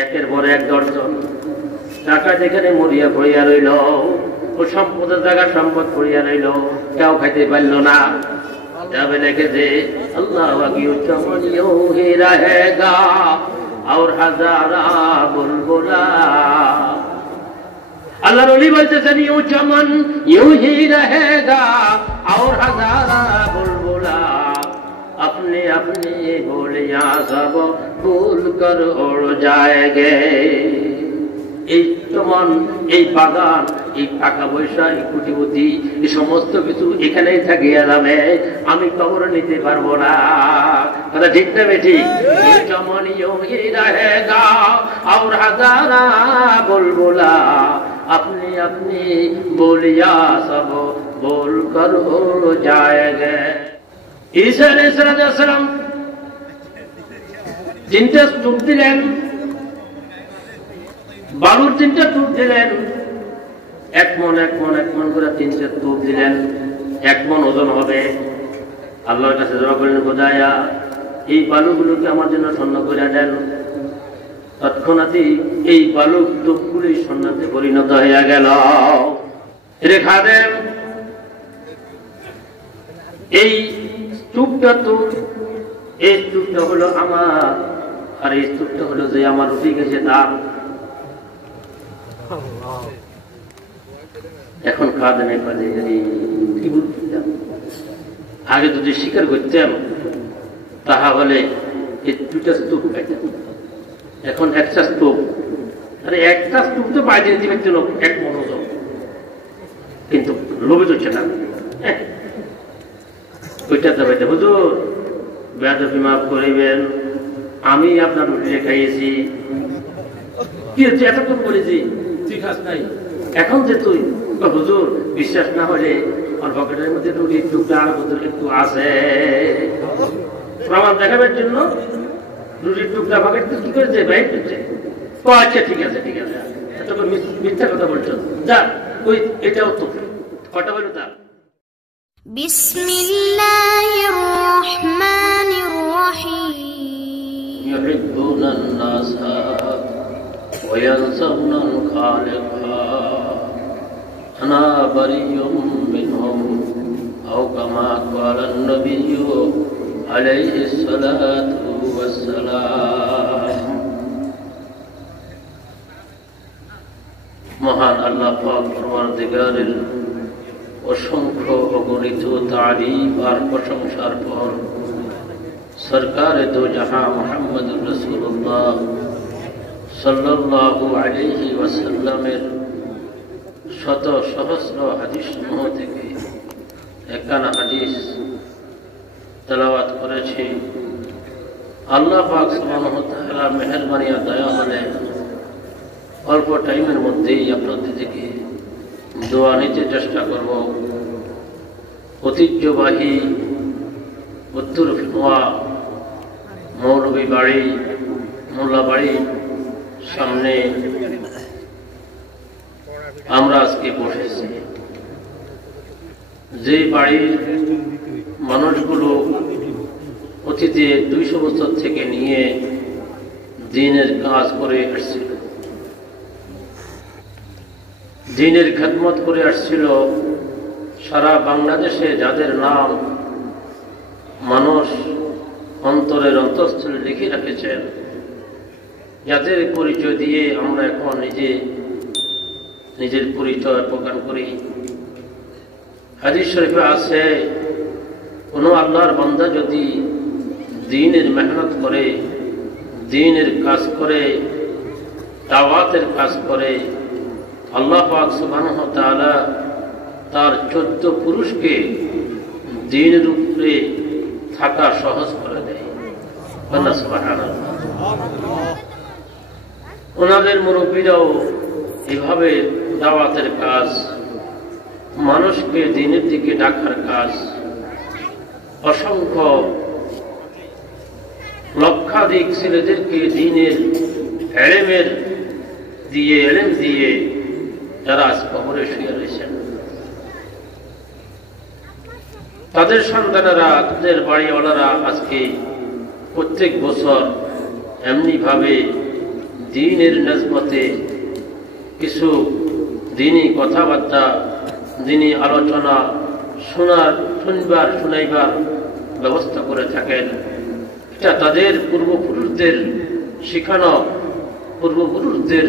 একের পর এক দর্শন টাকা যেখানে মরিয়া পড়িয়া রইল, ও সম্পদের জায়গা সম্পদ পড়িয়া রইল, কেউ খাইতে পারল না। যাবে লিখেছে আল্লাহ চমন হি রহেগা और हजारा बुलबुला। अल्लाह रली बोलतेছেন यूं चमन यूं ही रहेगा और हजारा बुलबुला, अपने अपने बोलियां सब भूल कर उड़ जाएंगे। এই চমন, এই বাগান, এই টাকা পয়সা, এই কোটিপতি, এই সমস্ত কিছু এখানেই থাকিয়া যাবে, আমি কবর নিতে পারবো না। কথা ঠিক না বেঠি? চমন ইউं ही रहेगा और हजारा बुलबुला, अपनी अपनी बोलियां सब बोल कर उड़ जाएंगे। ঈসা আলাইহিস সালাম তিনটা স্তূপ দিলেন, বালুর তিনটা স্তূপ দিলেন, এক মন এক মন এক মন করে তিনটা স্তূপ দিলেন, 1 মন ওজন হবে। আল্লাহর কাছে দোয়া করলেন, খোদায়া এই বালুগুলোকে আমার জন্য স্বর্ণ করে দেন। তৎক্ষণাৎই এই বালু স্তূপগুলি স্বর্ণতে পরিণত হয়ে গেল। রেখা দেন এই স্তূপটা তো, এই স্তূপটা হলো আমার, আর এই স্তূপটা হলো যে আমার রুটি গেছে তার। এখন কাঁদে নেই কাজে কি বলতাম, আগে যদি স্বীকার করতাম তাহলে এই 2টা স্তূপ খাইতাম। এখন একটা স্তূপ, আরে একটা স্তূপ তো বাইরে দিবের জন্য 1 মন ওজন, কিন্তু লোভে হচ্ছে না। ওইটা তো ভাইটা হুজুর বেয়াদবি মাফ করিবেন, আমি আপনার রুটি খাইয়েছি, কি হচ্ছে এতক্ষণ বলেছি তুই খাস নাই, এখন যে তুই হুজুর বিশ্বাস না হলে আমার পকেটের মধ্যে রুটির টুকরা একটু আছে, প্রমাণ দেখাবার জন্য রুটির টুকরা পকেট কি করেছে বাইর করছে। ও আচ্ছা ঠিক আছে ঠিক আছে, এতক্ষণ মিথ্যা কথা বলছো, যা ওই এটাও তো কটা বলো তার। বিসমিল্লাহির রহমানির রহিম। يحبون الناس وينسون الخالق أنا بريء منهم أو كما قال النبي عليه الصلاة والسلام। মহান আল্লাহ পাক পরওয়ারদিগারের অসংখ্য অগণিত তারিফ আর প্রশংসার পর सरकार दो जहां मोहम्मद रसूलुल्लाह सल्लल्लाहु अलैहि वसल्लमेर शत सहस्र हादिस সমূহ থেকে একখানা হাদিস তেলাওয়াত করেছি। আল্লাহ পাক সুবহানাহু ওয়া তাআলা মেহেরবানি আর দয়া হলে অল্প টাইমের মধ্যেই আপনাদের থেকে দোয়া নিতে চেষ্টা করব। ঐতিহ্যবাহী উত্তর ফিনোয়া মৌলভী বাড়ি মোল্লা বাড়ির সামনে আমরা আজকে বসেছি। যে বাড়ির মানুষগুলো অতীতে 200 বছর থেকে নিয়ে দ্বীনের কাজ করে আসছিল, দ্বীনের খেদমত করে আসছিল, সারা বাংলাদেশে যাদের নাম মানুষ অন্তরের অন্তঃস্থলে লিখে রেখেছেন, যাদের পরিচয় দিয়ে আমরা এখন নিজের পরিচয় প্রকাশ করি। হাদিস শরীফে আছে, কোন আল্লাহর বান্দা যদি দ্বীনের মেহনত করে, দ্বীনের কাজ করে, দাওয়াতের কাজ করে, আল্লাহ পাক সুবহানাহু ওয়া তাআলা তার 14 পুরুষকে দ্বীনের উপরে থাকা সহজ করে দেয়। সুবহানাল্লাহ। ওনাদের মুরব্বীরাও এভাবে দাওয়াতের কাজ, মানুষকে দ্বীনের দিকে ডাকার কাজ, অসংখ্য লক্ষাধিক ছেলেদেরকে দ্বীনের এলেম দিয়ে যারা আজ কবরে শুয়ে রয়েছেন, তাদের সন্তানেরা, তাদের বাড়িওয়ালারা আজকে প্রত্যেক বছর এমনি ভাবে দ্বীনের নিসবতে কিছু দ্বীনি কথাবার্তা, দ্বীনি আলোচনা শুনাইবার ব্যবস্থা করে থাকেন। এটা তাদের পূর্বপুরুষদের শিখানো, পূর্বপুরুষদের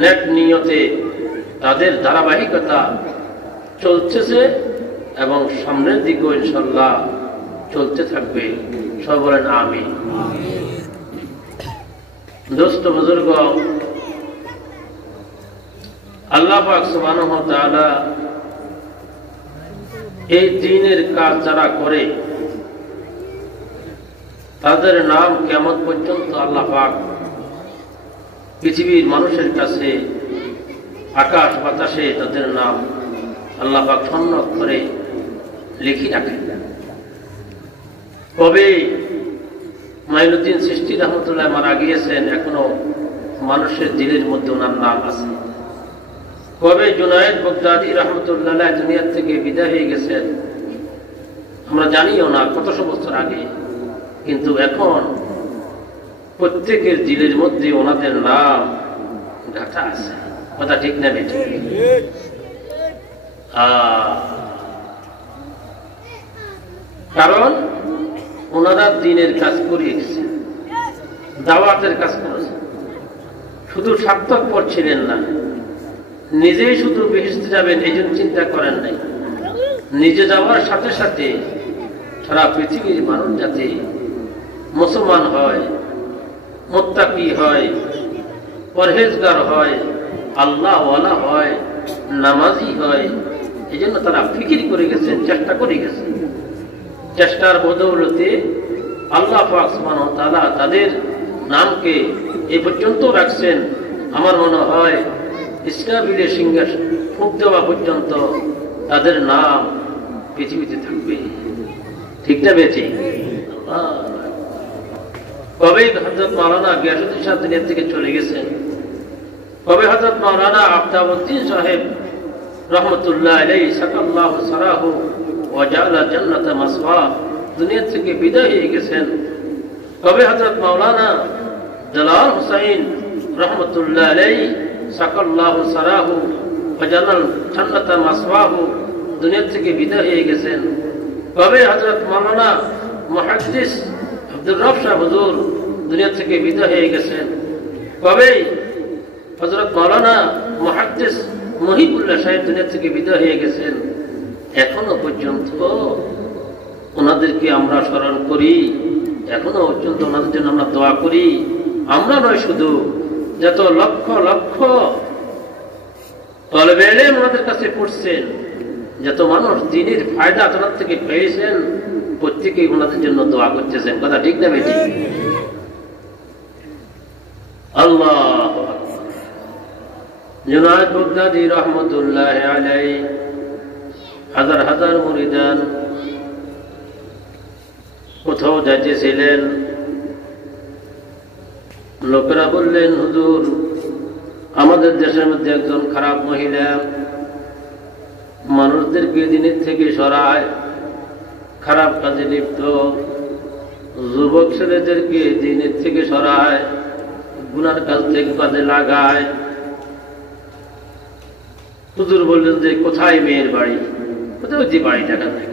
নেক নিয়তে তাদের ধারাবাহিকতা চলতেছে এবং সামনের দিকেও ইনশাল্লাহ চলতে থাকবে। সব বলেন আমিন। দোস্ত বুজুর্গ, আল্লাহ পাক সুবহানাহু ওয়া তাআলা এই দ্বীনের কাজ যারা করে তাদের নাম কিয়ামত পর্যন্ত আল্লাহ পাক পৃথিবীর মানুষের কাছে আকাশ বাতাসে তাদের নাম আল্লাহ পাক স্বর্ণ করে লিখে রাখেন। কবে মাইনুদ্দিন চিশতি রহমতুল্লাহ মারা গিয়েছেন, এখনো মানুষের দিলের মধ্যে ওনার নাম আছে। কবে জুনায়েদ বাগদাদি রহমতুল্লাহ দুনিয়া থেকে বিদায় হয়ে গেছেন আমরা জানিও না, কতশো বছর আগে, কিন্তু এখন প্রত্যেকের দিলের মধ্যে ওনাদের নাম গাঁথা আছে। কথা ঠিক না বেঠিক? কারণ ওনারা দ্বীনের কাজ করিয়ে গেছেন, দাওয়াতের কাজ করেছেন। শুধু স্বার্থপর ছিলেন না, নিজেই শুধু বেহেশতে যাবেন এই জন্য চিন্তা করেন নাই। নিজে যাওয়ার সাথে সাথে সারা পৃথিবীর মানুষ যাতে মুসলমান হয়, মুত্তাকি হয়, পরহেজগার হয়, আল্লাহওয়ালা হয়, নামাজি হয়, এই জন্য তারা ফিকির করে গেছেন, চেষ্টা করে গেছেন। চেষ্টার বদৌলতে আল্লাহ পাক সুবহানাহু ওয়া তাআলা তাদের নামকে এই পর্যন্ত রাখছেন। আমার মনে হয় ইসরাফিলের সিংহাস ফুঁক দেওয়া পর্যন্ত তাদের নাম পৃথিবীতে থাকবে। ঠিক না বেঠিক? কবে হযরত মাওলানা গিয়াসউদ্দিন সাহেব দুনিয়া থেকে চলে গেছেন, কবে হযরত মাওলানা আফতাবউদ্দিন সাহেব রহমতুল্লাহ আলাইহি সাকাল্লাহু সারাহু ওয়া জাআলা জান্নাতা মাসওয়া দুনিয়া থেকে বিদায় হয়ে গেছেন, কবে হযরত মাওলানা জালাল হুসাইন রহমতুল্লাহ আলাইহি সাকাল্লাহু সারাহু ওয়া জাআলা জান্নাতা মাসওয়াহু দুনিয়া থেকে বিদায় হয়ে গেছেন, কবে হযরত মাওলানা মুহাদ্দিস আব্দুর রব শাহ হুজুর দুনিয়া থেকে বিদায় হয়ে গেছেন, কবে হযরত মাওলানা মুহাদ্দিস মহিবুল্লাহ সাহেব দুনিয়া থেকে বিদায় হয়ে গেছেন। এখনো পর্যন্ত ওনাদেরকে আমরা স্মরণ করি, এখনো পর্যন্ত ওনাদের জন্য আমরা দোয়া করি। আমরা নয়, শুধু যত লক্ষ লক্ষ তলবে ইলম ওনাদের কাছে পড়ছেন, যত মানুষ দ্বীনের ফায়দা ওনার থেকে পেয়েছেন, প্রত্যেকেই ওনাদের জন্য দোয়া করতেছেন। কথা ঠিক না বেঠিক? আল্লাহু আকবার। জুনায়েদ বাগদাদি রহমতুল্লাহ আলাইহি হাজার হাজার মুরিদান কোথাও যাইতেছিলেন, লোকেরা বললেন, হুজুর আমাদের দেশের মধ্যে একজন খারাপ মহিলা মানুষদেরকে দ্বীনের থেকে সরায়, খারাপ কাজে লিপ্ত, যুবক ছেলেদেরকে দ্বীনের থেকে সরায়, গুনার কাজ থেকে কাজে লাগায়। হুজুর বললেন যে কোথায় মেয়ের বাড়ি? কোথায় ওই বাড়ি দেখা যায়,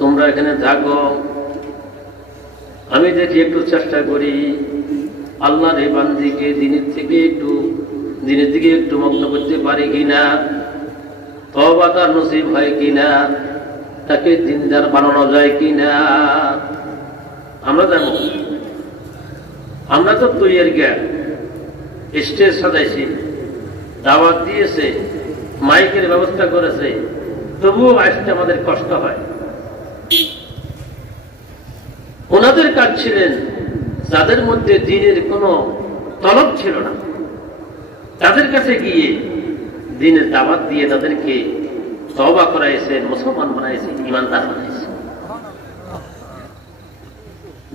তোমরা এখানে থাকো, আমি দেখি একটু চেষ্টা করি আল্লাহর এই বান্দিকে দ্বীনের দিকে একটু মগ্ন করতে পারি কিনা, তওবা তার নসিব হয় কিনা, তাকে দিনদার বানানো যায় কিনা। আমরা জানো, আমরা তো তৈয়ার জ্ঞান স্টেজ সাজাইছি, দাওয়াত দিয়েছে, মাইকের ব্যবস্থা করেছে, তবুও আসতে আমাদের কষ্ট হয়। ওনাদের কাজ ছিলেন যাদের মধ্যে দ্বীনের কোনো তলব ছিল না, তাদের কাছে গিয়ে দ্বীনের দাওয়াত দিয়ে তাদেরকে তওবা করাইছে, মুসলমান বানাইছে, ইমানদার বানাইছে।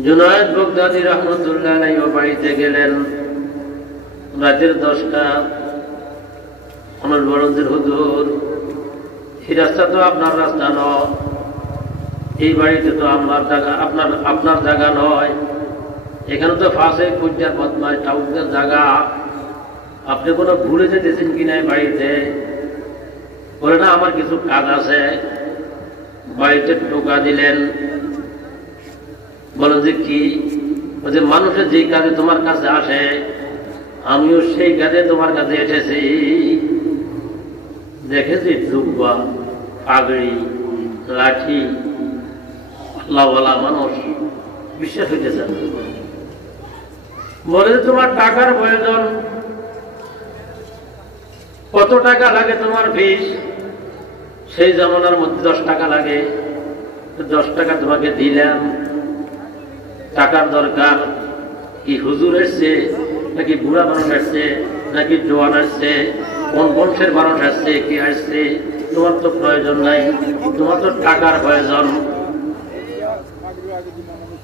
জুনায়েদ বাগদাদি রহমতুল্লাহ আলাইহি বাড়িতে গেলেন রাতের 10টা। আমার বড়দের হুজুর, এই রাস্তা তো আপনার রাস্তা নয়, এই বাড়িতে তো আপনার জায়গা নয়, এখানে তো ফাঁসে কুজ্জার বদমাশ টাউকের জায়গা, আপনি কোনো ভুলে যেতেছেন কিনা বাড়িতে? বলে না আমার কিছু কাজ আছে। বাড়িতে টোকা দিলেন, বলেন যে কি? যে মানুষের যে কাজে তোমার কাছে আসে আমিও সেই কাজে তোমার কাছে এসেছি। দেখেছি জুব্বা, পাগড়ি, লাঠি, আল্লাহওয়ালা মানুষ, বিশ্বাস হইতেছে। বলে তোমার টাকার প্রয়োজন, কত টাকা লাগে তোমার ফিস? সেই জামানার মধ্যে 10 টাকা লাগে, 10 টাকা তোমাকে দিলাম। টাকার দরকার কি? হুজুর এসছে নাকি বুড়া মানুষ আসছে নাকি জোয়ান আসছে, কোন বংশের মানুষ আসছে, কি আসছে? তোমার তো প্রয়োজন নাই, তোমার তো টাকার প্রয়োজন।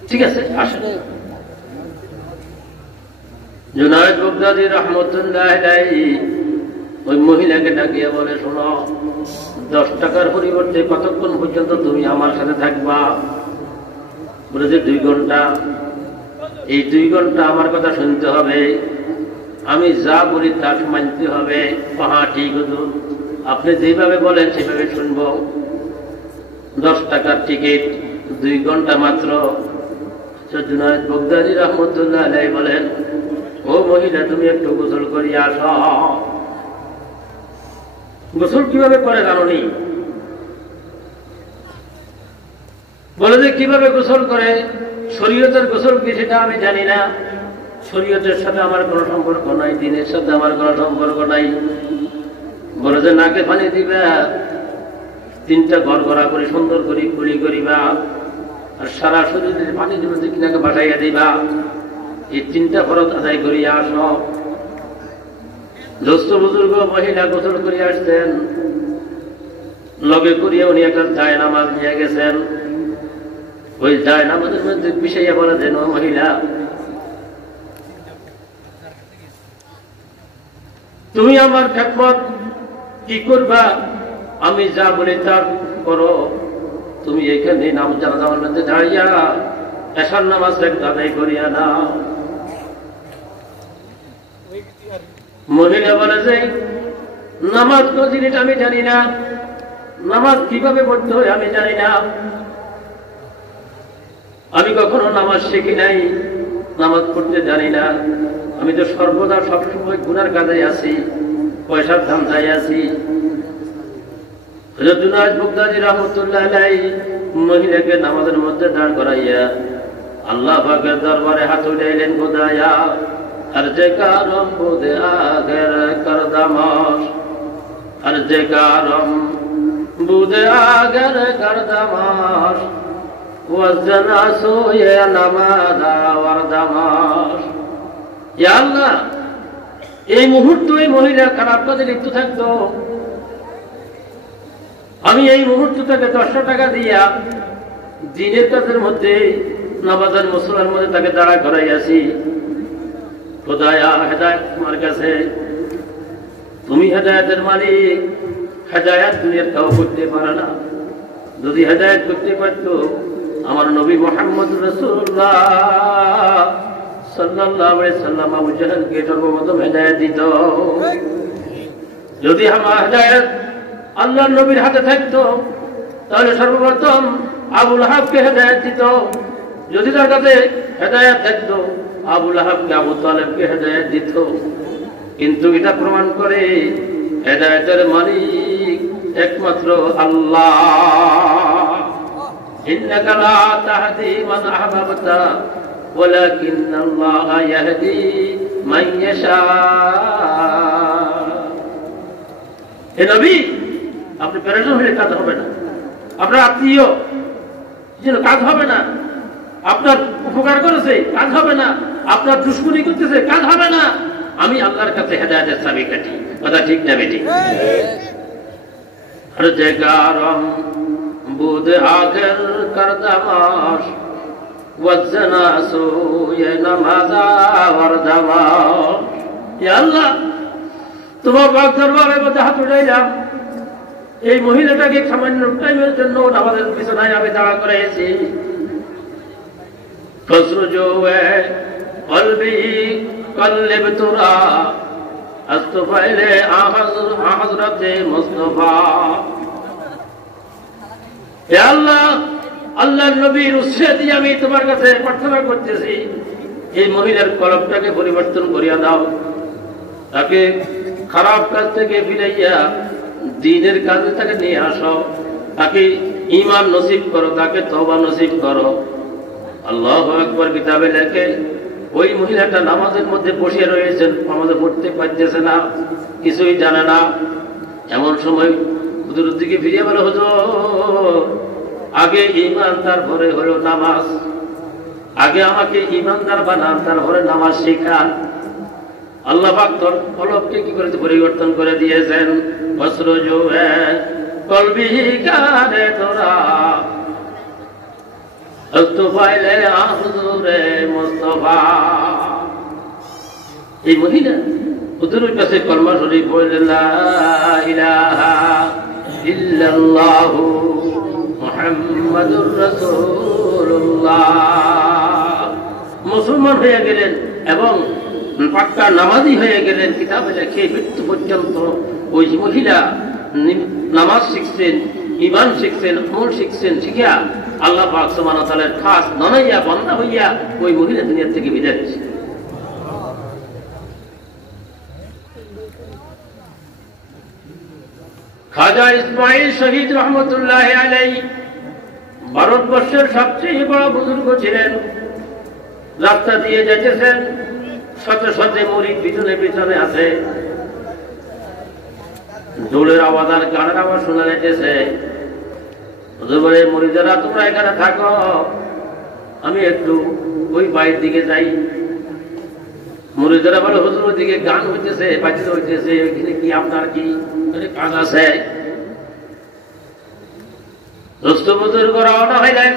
ঠিক আছে, আসেন। জুনায়েদ বাগদাদী রাহমাতুল্লাহ আলাইহি ওই মহিলাকে ডাকিয়ে বলে, শোনো, 10 টাকার পরিবর্তে কতক্ষণ পর্যন্ত তুমি আমার সাথে থাকবা? বলে যে 2 ঘন্টা। এই 2 ঘন্টা আমার কথা শুনতে হবে, আমি যা বলি তা মানতে হবে। হ্যাঁ ঠিক হুজুর, আপনি যেভাবে বলেন সেভাবে শুনবো। 10 টাকার টিকিট, 2 ঘন্টা মাত্র। জুনায়েদ বাগদাদী রাহমাতুল্লাহ আলাইহি বলেন, ও মহিলা, তুমি একটু গোসল করিয়া আসো। গোসল কিভাবে করে জানোনি? বলে যে কিভাবে গোসল করে? শরীয়তের গোসল কি সেটা আমি জানি না, শরীয়তের সাথে আমার কোনো সম্পর্ক নাই, দিনের সাথে আমার কোনো সম্পর্ক নাই। বলে যে নাকে পানি দিবা, 3টা গড়গড়া করে সুন্দর করে কুলি করিবা, আর সারা শরীরে পানি দিবে, নাকে বাসাইয়া দিবা। এই 3টা ফরজ আদায় করিয়া আসো। জ্যেষ্ঠ বুজুর্গ মহিলা গোসল করিয়া আসছেন, লগে করিয়া উনি একটা জায় নামাজ নিয়ে গেছেন। ওই জায় নামাজের মধ্যে বিষাইয়া বলে দেন, ও মহিলা, তুমি আমার খেদমত কি করবা? আমি যা বলি তা করো। তুমি এখানে নামাজ জানাজার মধ্যে দাঁড়িয়া এশার নামাজ আদায় করিয়া নাও। মহিলা বলে যে নামাজ কোন জিনিস আমি জানি না, নামাজ কিভাবে পড়তে হয় আমি জানি না, আমি কখনো নামাজ শিখি নাই, নামাজ পড়তে জানি না। আমি তো সর্বদা সবসময় গুনার কাজে আছি, পয়সার ধান্দায় আছি। হযরত জুনায়েদ বাগদাদী রাহমাতুল্লাহ আলাইহি মহিলাকে নামাজের মধ্যে দাঁড় করাইয়া আল্লাহ পাকের দরবারে হাত উঠাইলেন, খোদায়া हर जकारम बुद आगर करदमाश, हर जकारम बुद आगर करदमाश, वजना सोये नमादा वरदमाश। या अल्लाह, এই মুহূর্তে এই মহিলা খারাপ কাজে লিপ্ত থাকতো, আমি এই মুহূর্ত থেকে 10 টাকা দিয়া দিনের কাজের মধ্যে, নামাজের মুসলার মধ্যে তাকে দাঁড়া করাইয়াছি। খোদায়া, হেদায়েত তোমার কাছে, তুমি হেদায়েতের মালিক। হেদায়েত দুনিয়ার কেউ করতে পারে না। যদি হেদায়েত করতে পারত আমার নবী মুহাম্মদ রাসূলুল্লাহ সাল্লাল্লাহু আলাইহি সাল্লাম আবু জাহলকে সর্বপ্রথম হেদায়েত দিত। যদি আমার হেদায়েত আল্লাহর নবীর হাতে থাকতো তাহলে সর্বপ্রথম আবু লাহাবকে হেদায়েত দিত। যদি তার কাছে হেদায়েত থাকতো আবু লাহাবকে, আবু তালেবকে হেদায়েত দিত। কিন্তু এটা প্রমাণ করে হেদায়েতের মালিক একমাত্র আল্লাহ। ইন্নাকা লা তাহদি মান আহবাবতা ওয়ালাকিন্নাল্লাহা ইয়াহদি মান ইয়াশা। হে নবী, আপনি পেরেশান হলে কাজ হবে না, আপনার আত্মীয় যেন কাজ হবে না, আপনার উপকার করেছে কাজ হবে না, আপনার দুশ্মনী করতেছে কাজ হবে না। আমি আল্লাহর কাছে হেদায়েতের চাবিকাঠি। কথা ঠিক না বেটি? हर जगारम बुद आगर करदमाश, वजना सोये नमाजा वरदमाश। या अल्लाह, তোমার পাক দরবারের মধ্যে হাত উঠাইলাম, এই মহিলাটাকে সামান্য টাইমের জন্য আমাদের বিছানায় আমি দাঁড়া করাইছি। फजर जो है قلبي قلب ترى الطفيل حضرت مصطفى يا الله আল্লাহর নবীর উৎসাহ দিয়ে আমি তোমার কাছে প্রার্থনা করতেছি এই মহিলার কলবটাকে পরিবর্তন করিয়া দাও তাকে খারাপ কাজ থেকে ফিরাইয়া দ্বীনের কাজে তাকে নিয়ে আসো তাকে ঈমান নসিব করো তাকে তওবা নসিব করো আল্লাহু আকবার কিতাবে লেখে ওই মহিলাটা নামাজের মধ্যে বসে রয়েছেন নামাজে পড়তে পারতেছে না কিছুই জানে না এমন সময় হুজুরের দিকে ফিরিয়ে বলে হুজুর আগে ঈমান তারপরে হলো নামাজ আগে আমাকে ঈমানদার বানান তারপরে নামাজ শেখান আল্লাহ পাক তোর কলবকে কি করে পরিবর্তন করে দিয়েছেন বসরজু কলবি কারে তোরা আস্তুফাইলে হুজুরে মুস্তাফা এই মহিলা হুজুরের কাছে কলমা শরীফ পড়লেন লা ইলাহা ইল্লাল্লাহু মুহাম্মাদুর রাসূলুল্লাহ মুসলমান হয়ে গেলেন এবং পাক্কা নামাজি হয়ে গেলেন কিতাবে লেখে মৃত্যু পর্যন্ত ওই মহিলা নামাজ শিখছেন ঈমান শিখছেন আমল শিখছেন শিখিয়া আল্লাহ পাক সুবহানাহু ওয়া তাআলার খাস ননাইয়া বান্দা হইয়া ওই মহিলা দুনিয়া থেকে বিদায় নিয়েছে খাজা ইসমাইল শহীদ রহমতুল্লাহ আলাইহি ভারতবর্ষের সবচেয়ে বড় বুজুর্গ ছিলেন রাস্তা দিয়ে যেতেছেন শত শত মুরিদ পিছনে পিছনে আছে দোলের আওয়াজ আর গানের আওয়াজ শোনা যাইতেছে হুজুর বলে মুরিদেরা তোমরা এখানে থাকো আমি একটু ওই বাইরের দিকে যাই মুরিদেরা বলে হুজুর ওই দিকে গান হইতেছে বাজিত হইতেছে ওইখানে কি আপনার কি কাজ আছে দোস্ত বুজুর্গ রওনা হইলেন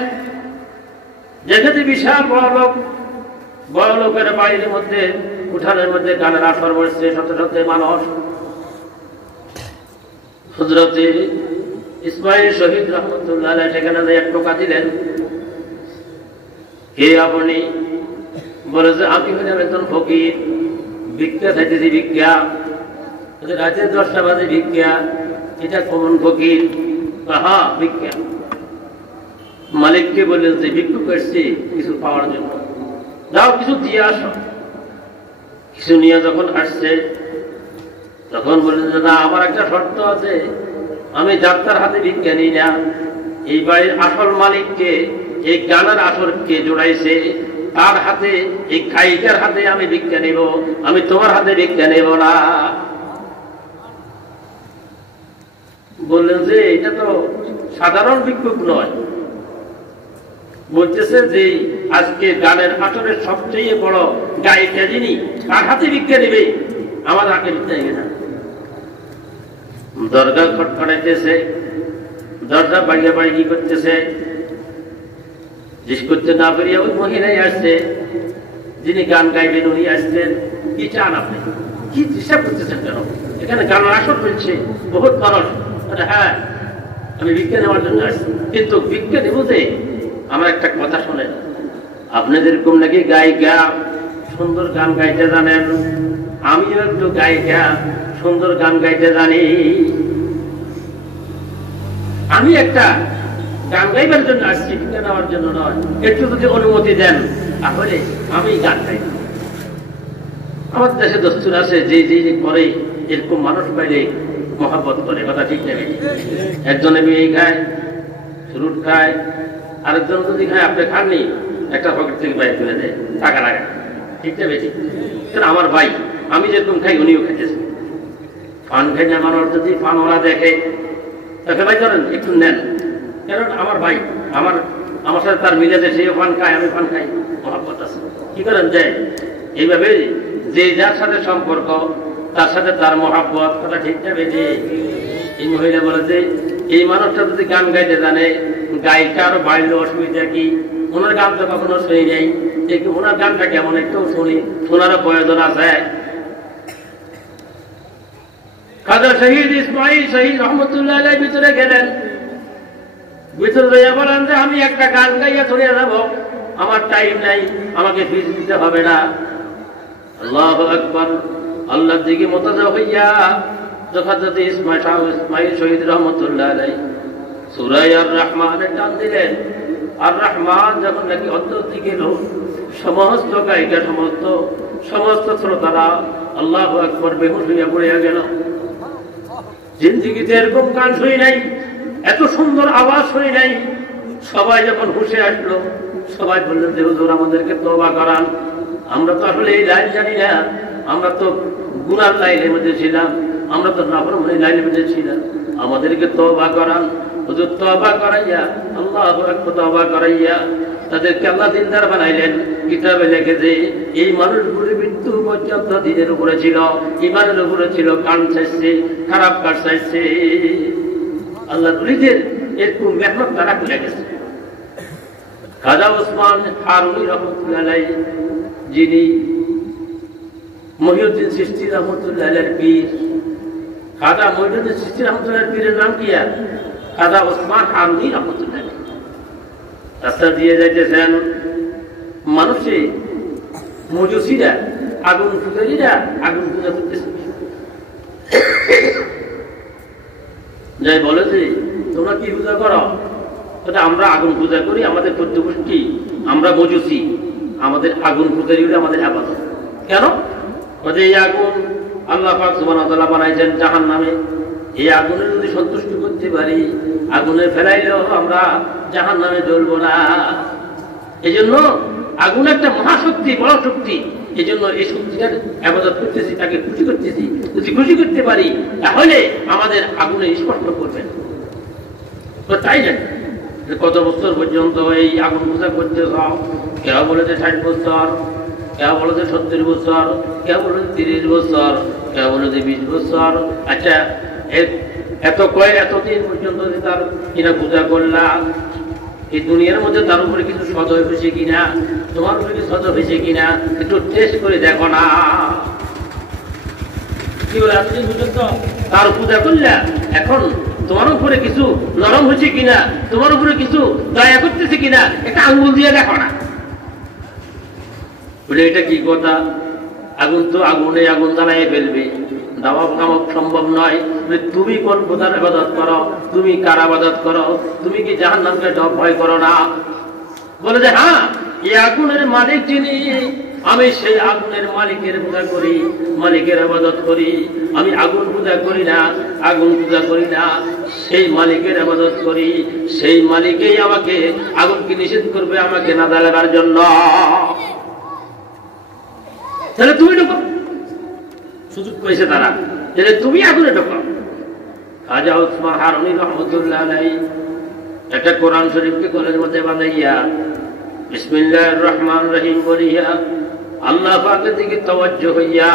যেখানে বিশাল বড় লোকের বাড়ির মধ্যে উঠানের মধ্যে গানের আসর বসছে শত শত মানুষ হযরত ইসমাইল শহীদ রহমতুল্লাহ আলাইহি সেখানে এক টোকা দিলেন কে আপনি বলে যে আমি হইলাম একজন ফকির ভিক্ষা চাইতেছি ভিক্ষা রাতে 10টা বাজে ভিক্ষা এটা কোন ফকির হ্যাঁ ভিক্ষা মালিককে বললেন যে ভিক্ষু করছি কিছু পাওয়ার জন্য যাও কিছু দিয়ে আসো কিছু নিয়ে যখন আসছে তখন বললেন যে না আমার একটা শর্ত আছে আমি যাত্রার হাতে ভিক্ষা নিই না এই বাড়ির আসল মালিককে এই গানের আসরকে জোড়াইছে তার হাতে এই গায়িকার হাতে আমি ভিক্ষা নেব আমি তোমার হাতে ভিক্ষা নেব না বললেন যে এটা তো সাধারণ ভিক্ষুক নয় বলতেছে যে আজকে গানের আসরের সবচেয়ে বড় গায়িকা যিনি তার হাতে ভিক্ষা নেবে আমার হাতে ভিক্ষা নেবে না দরজা খটখটাইতেছে দরজা বাড়িয়ে বাড়ি করতেছে জিজ্ঞেস করতে না পেরিয়ে ওই মহিলাই আসছে যিনি গান গাইবেন উনি আসছেন কি চান আপনি কি হিসাব করতেছেন কেন এখানে গানের আসর চলছে বহুত মানুষ হ্যাঁ আমি ভিক্ষা নেওয়ার জন্য আসছি কিন্তু ভিক্ষা নেব যে আমার একটা কথা শোনেন আপনাদের এরকম নাকি গায়িকা সুন্দর গান গাইতে জানেন আমিও একটু গায়িকা সুন্দর গান গাইতে জানি আমি একটা গান গাইবার জন্য আসছি ভিক্ষা নেওয়ার জন্য নয় একটু যদি অনুমতি দেন তাহলে আমি গান গাই আমাদের দেশে দস্তুর আছে যে যে করে এরকম মানুষ পাইলে মহাব্বত করে কথা ঠিক নেবে একজনে বিয়ে খায় ফ্রুট খায় আরেকজন যদি খায় আপনি খাননি একটা পকেট থেকে বাইরে তুলে দেয় টাকা লাগা ঠিক নেবে ঠিক আমার ভাই আমি যেরকম খাই উনিও খাইতেছে পান খাই না মানুষ যদি পানওয়ালা দেখে তাকে ভাই ধরেন একটু নেন কারণ আমার ভাই আমার সাথে তার মিলে যে সেও পান খায় আমি পান খাই মহাব্বত আছে কি করেন যে এইভাবে যে যার সাথে সম্পর্ক তার সাথে তার মহাব্বত কথা ঠিক যাবে যে এই মহিলা বলে যে এই মানুষটা যদি গান গাইতে জানে গায়িকা আরো বাড়লে অসুবিধা কি ওনার গান তো কখনো শুনি নেই ওনার গানটা কেমন একটু শুনি শোনারও প্রয়োজন আছে খাজা শহীদ ইসমাইল শহীদ রহমতুল্লাহ আলাইহি ভিতরে গেলেন ভিতরে যাইয়া বলেন যে আমি একটা গান গাইয়া ছড়িয়ে যাব আমার টাইম নাই, আমাকে ফিস দিতে হবে না। আল্লাহু আকবার। আল্লাহর দিকে মুতাজা হইয়া যথাযথ ইসমাইল শহীদ রহমতুল্লাহ আলাইহি সূরা আর রহমানের টান দিলেন। আর রহমান যখন নাকি অন্তর্দিকে গেল, সমস্ত গায়িকা সমস্ত শ্রোতারা আল্লাহু আকবার বেহুশ হইয়া পড়িয়া গেল। জিন্দিগিতে এরকম গান শুনি নাই, এত সুন্দর আওয়াজ শুনি নাই। সবাই যখন হুঁশে আসলো, সবাই বললেন যে হুজুর আমাদেরকে তওবা করান, আমরা তো আসলে এই লাইন জানি না, আমরা তো গুনার লাইনের মধ্যে ছিলাম, আমরা তো নাফরমানি লাইনের মধ্যে ছিলাম, আমাদেরকে তওবা করান। হুজুর তওবা করাইয়া, আল্লাহু আকবার, তওবা করাইয়া তাদেরকে আল্লাহ দিনদার বানাইলেন। কিতাবে লেখে যে এই মানুষগুলি মৃত্যু পর্যন্ত দিনের উপরে ছিল, ইমানের উপরে ছিল, কান চাইছে, খারাপ কাজ চাইছে। আল্লাহ নবীদের এরকম মেহনত তারা করে গেছে। খাজা ওসমান হারুনি রহমতুল্লাহ আলাইহি, যিনি মহিউদ্দিন চিশতি রহমতুল্লাহ আলাইহির পীর, খাজা মহিউদ্দিন চিশতি রহমতুল্লাহ আলাইহির পীরের নাম কি? খাজা ওসমান হারুনি রহমতুল্লাহ আলাইহি। রাস্তা দিয়ে যাইতেছেন, মানুষে মজুসিরা, আগুন পূজারীরা আগুন পূজা করতেছে। যাই বলে যে তোমরা কি পূজা করো? আমরা আগুন পূজা করি, আমাদের পদ্যপুষ্টি, আমরা মজুসি, আমাদের আগুন পূজারী আমাদের আবাদত। কেন? এই আগুন আল্লাহ পাক সুবহানাহু ওয়া তাআলা বানাইছেন জাহান্নামে। এই আগুনে যদি সন্তুষ্ট করতে পারি, আগুনে ফেলাইলেও আমরা জাহান্নামে জ্বলবো না। এই জন্য আগুন একটা মহাশক্তি, বড় শক্তি। এই জন্য এই শক্তিটার ইবাদত করতেছি, তাকে খুশি করতেছি। যদি খুশি করতে পারি তাহলে আমাদের আগুনে স্পর্শ করবে। তো তাই না, কত বছর পর্যন্ত এই আগুন পূজা করতে চাও? কেউ বলেছে 60 বছর, কেউ বলেছে 70 বছর, কেউ বলেছে 30 বছর, কেউ বলেছে 20 বছর। আচ্ছা, এতদিন পর্যন্ত তার কিনা পূজা করলাম, এই দুনিয়ার মধ্যে তার উপরে কিছু সদয় হয়েছে কিনা, তোমার উপরে কিছু সদয় হয়েছে কিনা একটু টেস্ট করে দেখো না। কি বলে এতদিন পর্যন্ত তার পূজা করলে এখন তোমার উপরে কিছু নরম হয়েছে কিনা, তোমার উপরে কিছু দয়া করতেছে কিনা একটা আঙ্গুল দিয়ে দেখো না। বলে এটা কি কথা? আগুন তো আগুনে আগুন জ্বালাইয়ে ফেলবে, দাওয়া কামক সম্ভব নয়। তুমি কোন খোদার ইবাদত করো? তুমি কার ইবাদত করো? তুমি কি জাহান্নামকে ভয় করো না? বলে যে হ্যাঁ, এই আগুনের মালিক যিনি, আমি সেই আগুনের মালিকের পূজা করি, মালিকের ইবাদত করি। আমি আগুন পূজা করি না, আগুন পূজা করি না, সেই মালিকের ইবাদত করি। সেই মালিকই আমাকে আগুনকে নিষেধ করবে আমাকে না জ্বালাবার জন্য। তাহলে তুমি ঢোকো, সুযোগ পেয়েছে তারা, তাহলে তুমি আগুনে ঢোকো। খাজা ওসমান হারুনি রহমতুল্লাহ আলাইহি একটা কোরআন শরীফকে কোলের মধ্যে বানাইয়া বিসমিল্লাহির রহমানির রহিম বলিয়া আল্লাহ পাকের দিকে তাওয়াজ্জুহ হইয়া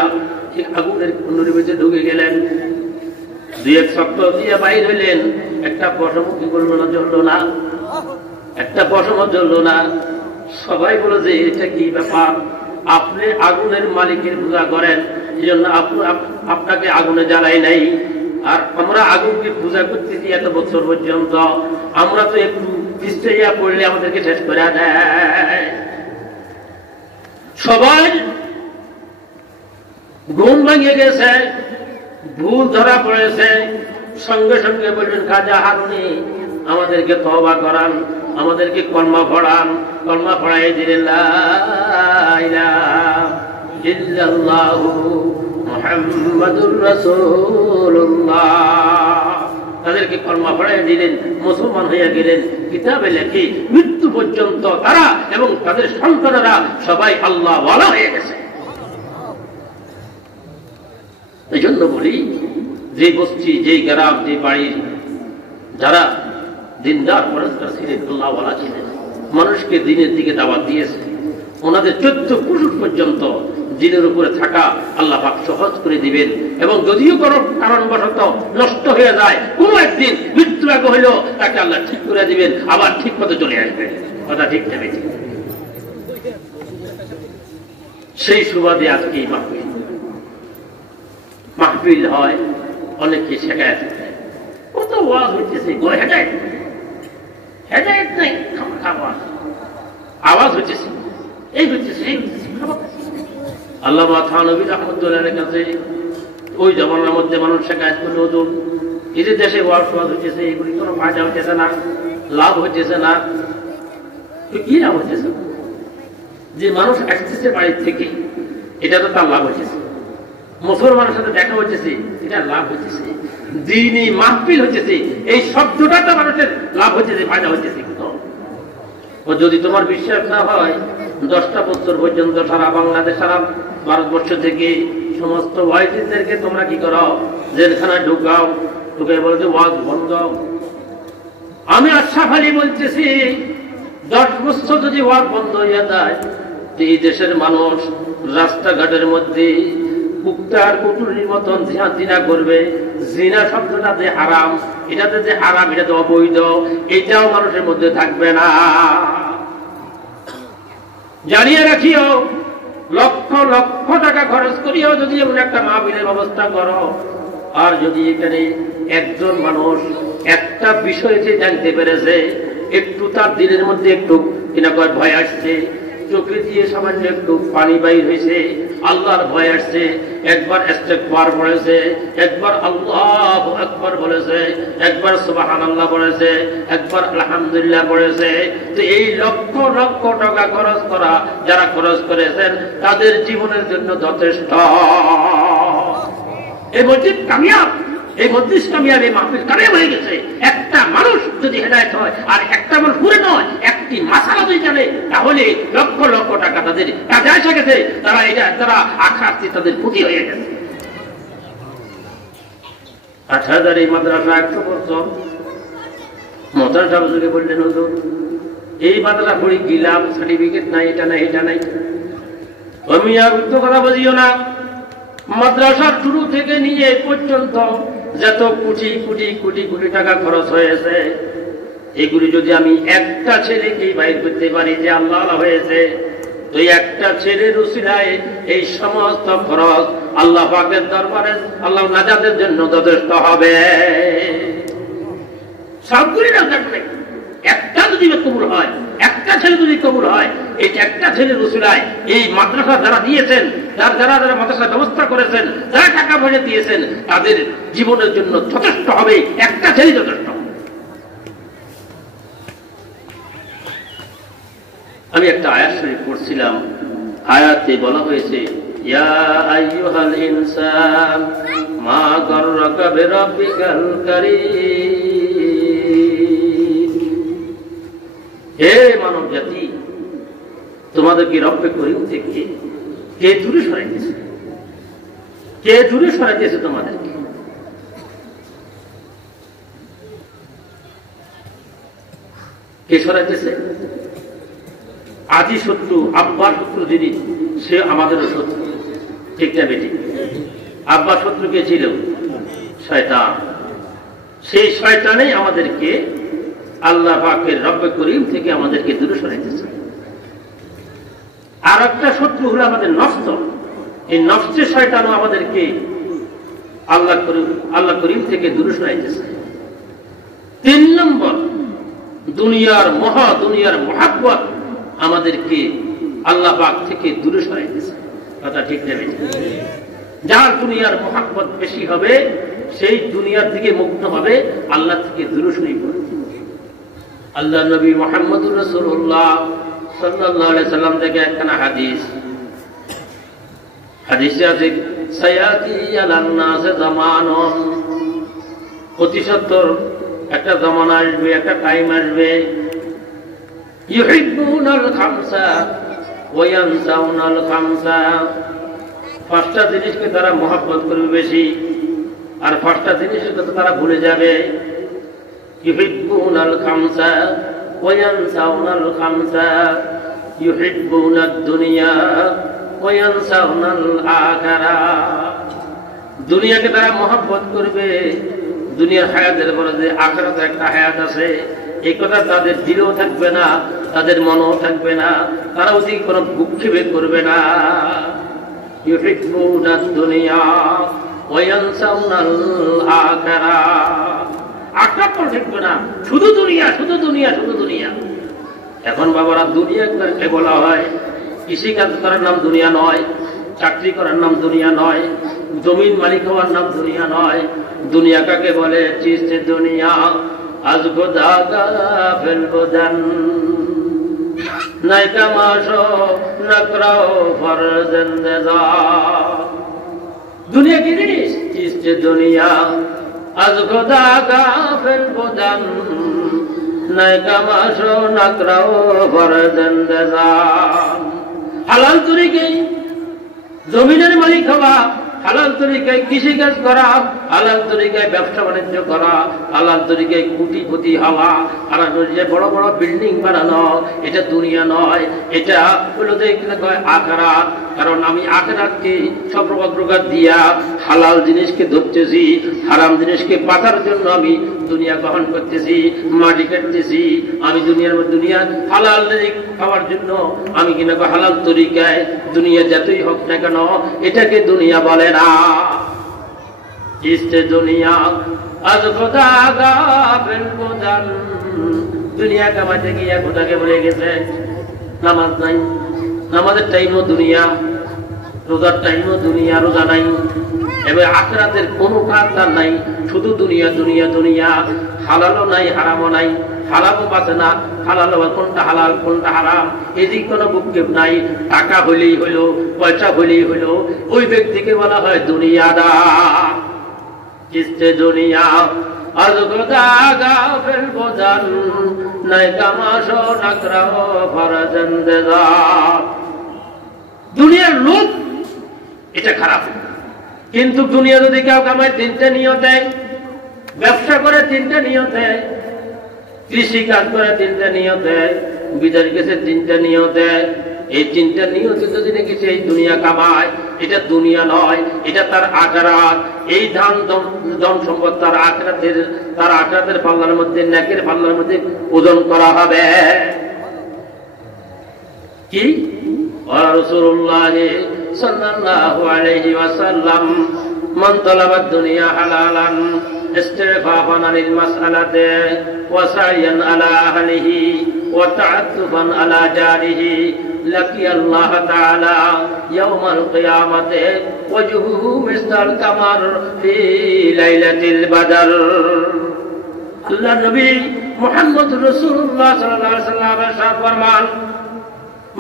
ঠিক আগুনের কুণ্ডের ভিতরে ঢুকে গেলেন। দুই এক শব্দ দিয়ে বাইর হইলেন, একটা পশম কি করলো না, জ্বললো না, একটা পশম জ্বললো না। সবাই বলে যে এটা কি ব্যাপার? আপনি আগুনের মালিকের পূজা করেন, এই জন্য আপনাকে আগুনে জ্বালাই নাই। আর আমরা আগুনকে পূজা করতেছি এত বছর পর্যন্ত, আমরা তো একটু পিছিয়ে পড়লে আমাদেরকে শেষ করে দেয়। সবাই ঘুম ভেঙে গেছে, ভুল ধরা পড়েছে। সঙ্গে সঙ্গে বলবেন খাজা হারুনি আমাদেরকে তওবা করান, আমাদেরকে কলমা পড়ান। কলমা পড়াই দিলেন লা ইলাহা ইল্লাল্লাহু মুহাম্মাদুর রাসূলুল্লাহ। তাদেরকে কলমা পড়াই দিলেন, মুসলমান হয়ে গেলেন। কিতাবে লেখে মৃত্যু পর্যন্ত তারা এবং তাদের সন্তানেরা সবাই আল্লাহ ওয়ালা হয়ে গেছে। এই জন্য বলি, যে বস্তি, যে গ্রাম, যে বাড়ির যারা দিনদার পরস্পর ছিলেন, আল্লাহ ওয়ালা ছিলেন, মানুষকে দিনের দিকে দাওয়াত দিয়েছে, ওনাদের 14 পুরুষ পর্যন্ত দিনের উপরে থাকা আল্লাহ পাক সহজ করে দিবেন। এবং যদিও কোনো কারণবশত নষ্ট হয়ে যায়, কোনো একদিন মৃত্যু আগে হইলেও তাকে আল্লাহ ঠিক করে দিবেন, আবার ঠিক পথে চলে আসবে। কথা ঠিক নেবে। সেই সুবাদে আজকে মাহফিল হয়, অনেকে শেখায় কত ওয়াজ হইতেছে, হেদায়েত নেই, খাওয়া আওয়াজ হইতেছে, এই হইতেছে, এই হইতেছে। আল্লামা থানভী রাহমাতুল্লাহির কাছে ওই জমানার মধ্যে মানুষ শেখায়ত করলে ওজন এই যে দেশে ওয়াজ হইতেছে, এগুলি কোনো ফায়দা হইতেছে না, লাভ হইতেছে না। কি লাভ হইতেছে? যে মানুষ আসতেছে বাড়ির থেকে, এটা তো তার লাভ হইতেছে। মুসলমানের সাথে দেখা হইতেছে, এটা লাভ হইতেছে। দ্বীনি মাহফিল হইতেছে, এই শব্দটা তো মানুষের লাভ হইতেছে, ফায়দা হইতেছে। ও যদি তোমার বিশ্বাস না হয়, 10টা বছর পর্যন্ত সারা বাংলাদেশ, সারা ভারতবর্ষ থেকে সমস্ত ওয়াইজদেরকে তোমরা কি করো, জেলখানায় ঢুকাও, ঢুকে বলো যে ওয়াজ বন্ধ। আমি আশরাফ আলী বলতেছি, 10 বছর যদি ওয়াজ বন্ধ হইয়া যায়, এই দেশের মানুষ রাস্তাঘাটের মধ্যে কুত্তার কুটুরির মতন জিনা করবে। জিনা শব্দটা যে হারাম, এটাতে যে হারাম, এটা তো অবৈধ, এটাও মানুষের মধ্যে থাকবে না। জানিয়ে রাখিও, লক্ষ লক্ষ টাকা খরচ করিও যদি এমন একটা মাহফিলের ব্যবস্থা করো, আর যদি এখানে একজন মানুষ একটা বিষয়কে জানতে পেরেছে, একটু তার দিনের মধ্যে একটু কিনা ভয় আসছে, চোখে দিয়ে সামান্য একটু পানি বাইর হয়েছে, আল্লাহর ভয় আসছে, একবার ইস্তিগফার পড়েছে, একবার আল্লাহু আকবার বলেছে, একবার সুবহানাল্লাহ বলেছে, একবার আলহামদুলিল্লাহ বলেছে, তো এই লক্ষ লক্ষ টাকা খরচ করা যারা খরচ করেছেন তাদের জীবনের জন্য যথেষ্ট। এই মসজিদ কামিয়াব, এই মসজিদ কামিয়াব, এই মাহফিল কামিয়াব হয়ে গেছে। একটা মানুষ যদি হেদায়েত হয়, আর একটা মানুষ পুরো নয়, একটি মাসালা যদি জানে, তাহলে লক্ষ লক্ষ টাকা তাদের কাজে এসে গেছে। তারা আখাতে তাদের পুঁজি হয়ে গেছে। 8,000 এই মাদ্রাসা 100 বছর। মাদ্রাসা হুজুরকে বললেন, হুজুর এই মাদ্রাসা পড়ি গিলাম, সার্টিফিকেট নাই, এটা নাই, এটা নাই। আমি আর উল্টো কথা বুঝিও না। মাদ্রাসার শুরু থেকে নিয়ে পর্যন্ত যত কোটি কোটি কোটি কোটি টাকা খরচ হয়েছে, এগুলি যদি আমি একটা ছেলেকেই বাইর করতে পারি যে আল্লাহ হয়েছে, তো একটা ছেলের উসিলায় এই সমস্ত খরচ আল্লাহ পাকের দরবারে আল্লাহ নাজাতের জন্য যথেষ্ট হবে। সবগুলি দরকার নেই, একটা যদি কবুল হয়, একটা ছেলে যদি কবুল হয়, এই একটা ছেলের উসিলায় এই মাদ্রাসা যারা দিয়েছেন, যারা মাদ্রাসা ব্যবস্থা করেছেন, যারা টাকা পয়সা দিয়েছেন, তাদের জীবনের জন্য যথেষ্ট হবে, একটা ছেলে যথেষ্ট। আমি একটা আয়াত শরীফ পড়ছিলাম, আয়াতে বলা হয়েছে, ইয়া আইয়ুহাল ইনসান মা গাররাকা বিরাব্বিকাল কারীম। হে মানব জাতি, তোমাদেরকে রব্বে করিম থেকে কে দূরে সরাইতেছে? কে দূরে সরাইতেছে তোমাদেরকে? কে সরাইতেছে? আদি শত্রু, আব্বার শত্রু যিনি, সে আমাদেরও শত্রু, ঠিক না বেটি? আব্বার শত্রু কে ছিল? শয়তান। সেই শয়তানেই আমাদেরকে আল্লাহ পাকের রব্বে করিম থেকে আমাদেরকে দূরে সরাইতেছে। আর একটা শত্রু হলো আমাদের নফস। এই নফসের শয়তানও আমাদেরকে আল্লাহ করিম থেকে দূরে সরাইতেছে। 3 নম্বর, দুনিয়ার মহাব্বত আমাদেরকে আল্লাহ পাক থেকে দূরে সরাইতেছে। কথা ঠিক নেবে? যার দুনিয়ার মহাব্বত বেশি হবে, সেই দুনিয়ার দিকে মুগ্ধ হবে, আল্লাহ থেকে দূরে সরে পড়বে। আল্লাহ নবী মুহাম্মদুর রাসূলুল্লাহ সাল্লাল্লাহু আলাইহি সাল্লাম থেকে একখানা হাদিসে আছে, সায়াতি আলান নাস জামানুন, অতি সত্বর একটা জামানা আসবে, একটা টাইম আসবে, ইউহিব্বুনাল খামসা ওয়া ইয়ানসাউনাল খামসা। 5টা জিনিসকে তারা মহব্বত করবে বেশি, আর 5টা জিনিসকে তারা ভুলে যাবে। ইউহিব্বুনাল খামসা ওয়া ইয়ানসাউনাল খামসা, ইউহিব্বুনাদ দুনিয়া ওয়া ইয়ানসাউনাল আখিরাহ। দুনিয়াকে তারা মহব্বত করবে, দুনিয়ার হায়াতের পরে যে আখিরাতে একটা হায়াত আছে, এই কথা তাদের দিলেও থাকবে না, তাদের মনেও থাকবে না, তারা ওদিকে কোনো ভূক্ষেপ করবে না। ইউহিব্বুনাদ দুনিয়া ওয়া ইয়ানসাউনাল আখিরাহ। আখিরাত তো থাকবে না, শুধু দুনিয়া, শুধু দুনিয়া, শুধু দুনিয়া। এখন বাবারা দুনিয়াকে বলা হয় কৃষিকাজ করার নাম দুনিয়া নয়, চাকরি করার নাম দুনিয়া নয়, জমিন মালিক হওয়ার নাম দুনিয়া নয়। দুনিয়া কাকে বলে? চিস্তে দুনিয়া আজ খোদা গাফিল বদন নাই তামাশো নকরাও ফরজেন্দেজা। দুনিয়া কি জিনিস? চিস্তে দুনিয়া আজ খোদা গাফিল বদন নাই তামাশো নকরাও ফরজেন্দেজা। হালাল তরিকায় জমিনের মালিক হওয়া, হালাল তরিকায় কৃষিকাজ করা, হালাল তরিকায় ব্যবসা বাণিজ্য করা, হালাল তরিকায় কোটিপতি হওয়া, হালাল তরিকায় বড় বড় বিল্ডিং বানানো, এটা দুনিয়া নয়, এটা হলো আখিরাত। কারণ আমি আখিরাতকে সর্বপ্রকার দিয়া হালাল জিনিসকে ধরতেছি, হারাম জিনিসকে বাঁচার জন্য আমি দুনিয়া গ্রহণ করতেছি, মাটি কাটতেছি। আমি দুনিয়া হালাল খাওয়ার জন্য আমি কিনা হালাল তরিকায় দুনিয়া যতই হোক না কেন এটাকে দুনিয়া বলে না। ইস্তে দুনিয়া আজ খোদা গাফিল বদন। দুনিয়া কামাইতে গিয়া খোদাকে বলে গেছে নামাজ নাই, নামাজের টাইমও দুনিয়া, রোজার টাইমও দুনিয়া, রোজা নাই। এবার আখিরাতের কোনো কাজ তার নাই, শুধু দুনিয়া দুনিয়া দুনিয়া। হালালও নাই, হারামও নাই, হালালও বাঁচে না, হালাল কোনটা হালাল কোনটা হারাম এদিক কোনো বুকেপ নাই। টাকা হইলেই হইলো, পয়সা হইলেই হইলো, ওই ব্যক্তিকে বলা হয় দুনিয়াদার। কিস্তে দুনিয়া আজ খোদা গাফিল বদন নাই তামাশো নকরাও ফরজেন্দেজা। দুনিয়ার লোক এটা খারাপ, কিন্তু দুনিয়া যদি কেউ কামায় তিনটে নিয়তে, ব্যবসা করে তিনটে নিয়তে, কৃষি কাজ করে তিনটে নিয়তে, বিদেশ গেছে তিনটে নিয়তে, এই তিনটা নিয়তে যদি নাকি সেই দুনিয়া কামায়, এটা দুনিয়া নয়, এটা তার আখিরাত। এই ধন সম্পদ তার আখিরাতের পাল্লার মধ্যে, নেকের পাল্লার মধ্যে ওজন করা হবে। কি রাসূলুল্লাহ সাল্লাল্লাহু আলাইহি ওয়াসাল্লাম মান তালাবাদ দুনিয়া হালালান ইস্তিগফাফান আনিল মাসআলাতি ওয়া সাইয়ান আলা আহলিহি ওয়া তাআত্তুফান আলা জারিহি লাকি আল্লাহ তাআলা ইয়াউমাল কিয়ামাতি ওয়াজহুহু মিসলাল কামার ফি লাইলাতিল বদর। আল্লাহ নবী মুহাম্মদ রাসূলুল্লাহ সাল্লাল্লাহু আলাইহি ওয়াসাল্লাম ইরশাদ ফরমান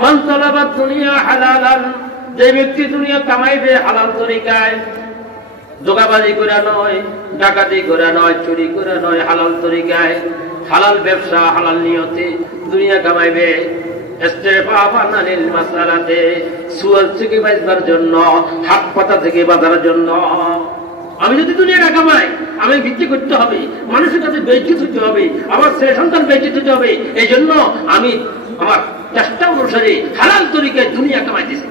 মান তালাবাদ দুনিয়া হালালান, যে ব্যক্তি দুনিয়া কামাইবে হালাল তরিকায়, ধোঁকাবাজি করে নয়, ডাকাতি করে নয়, চুরি করে নয়, হালাল তরিকায়, হালাল ব্যবসা হালাল নিয়তে দুনিয়া কামাইবে। ইস্তিগফাফান আনিল মাসআলাতি, সুয়াল থেকে বাঁচবার জন্য, হাত পাতা থেকে বাঁচার জন্য। আমি যদি দুনিয়াটা কামাই, আমি ভিত্তি করতে হবে, মানুষের কাছে বেইজ্জত হতে হবে, আমার ছেলে সন্তান বেইজ্জত হতে হবে। এই জন্য আমি আমার চেষ্টা অনুসারে হালাল তরিকায় দুনিয়া কামাইতেছি,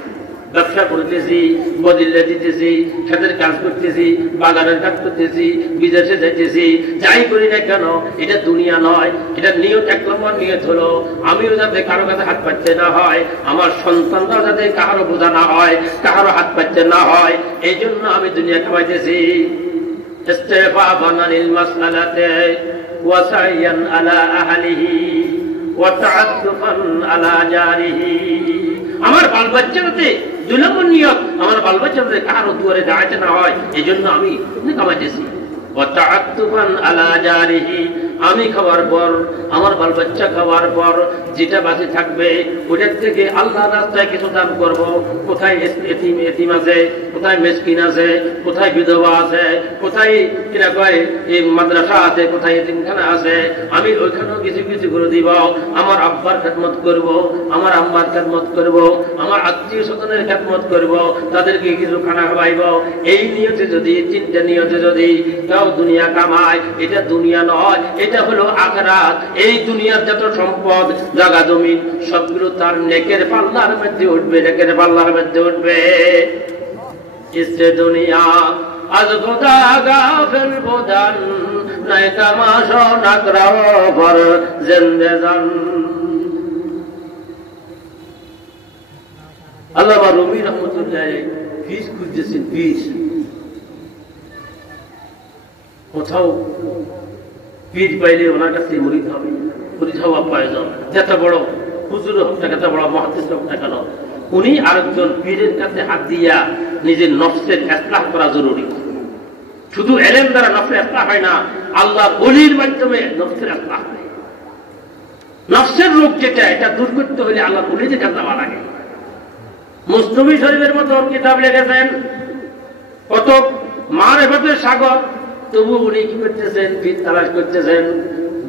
ব্যবসা করতেছি, বদিল্লা দিতেছি, খেতের কাজ করতেছি, বাগানের কাজ করতেছি, বিদেশে যাইতেছি, যাই করি না কেন এটা দুনিয়া নয়। এটা নিয়ত, এক নম্বর নিয়ত হলো আমিও যাতে কারো কাছে হাত পাচ্ছে না হয়, আমার সন্তানরা যাতে কারো বোঝা না হয়, কারো হাত পাচ্ছে না হয়, এই জন্য আমি দুনিয়া কামাইতেছি। ইস্তিগফাফান আনিল মাসআলাতি ওয়া সাইয়ান আলা আহলিহি ওয়া তাআত্তুফান আলা জারিহি। আমার বাল বাচ্চাতে দুই নম্বর নিয়ত, আমার বাল বাচ্চাতে কারো দুয়ারে দাঁড়াতে না হয়, এই জন্য আমি কামাইতেছি। ওয়া তাআত্তুফান আলা জারিহি, আমি খাওয়ার পর, আমার বাল বাচ্চা খাওয়ার পর যেটা বাকি থাকবে ওটার থেকে আল্লাহর রাস্তায় কিছু দান করব। কোথায় এতিম আছে, কোথায় মিসকিন আছে, কোথায় বিধবা আছে, কোথায় কিনা কয় এই মাদ্রাসা আছে, কোথায় এতিমখানা আছে, আমি ওইখানেও কিছু কিছু করে দিব। আমার আব্বার খেদমত করব, আমার আম্মার খেদমত করব, আমার আত্মীয় স্বজনের খেদমত করব, তাদেরকে কিছু খানা খাওয়াইব। এই নিয়তে যদি, তিনটা নিয়তে যদি কেউ দুনিয়া কামায়, এটা দুনিয়া নয়, এটা হলো আখিরাত। এই দুনিয়ার যত সম্পদ, জায়গা জমিন সবগুলো তার নেকের পাল্লার মধ্যে উঠবে, নেকের পাল্লার মধ্যে উঠবে। ইসে দুনিয়া আজ খোদা গাফিল বদন নাই তামাশা নকরাও ফরজেন্দেজান। আল্লামা রুমি রহমতুল্লাহ ফিস খুঁজতেছেন, ফিস কোথাও পীর পাইলে ওনার কাছে মুরিদ হবে, মুরিদ হওয়া প্রয়োজন। যত বড় হুজুর হোক না কেন, বড় মুহাদ্দিস হোক না কেন, উনি আরেকজন পীরের কাছে হাত দিয়া নিজের নফসের ইসলাহ করা জরুরি। শুধু ইলম দ্বারা নফসের ইসলাহ হয় না, আল্লাহর ওলির মাধ্যমে নফসের ইসলাহ হয়। নফসের রোগ যেটা, এটা দূর করতে হলে আল্লাহর ওলিদের কাছে যাওয়া লাগে। মুস্তাফি শরীফের মতো কিতাব লিখেছেন, কত মারিফতের সাগর, তবু উনি কি করতেছেন, পীর তালাশ করতেছেন।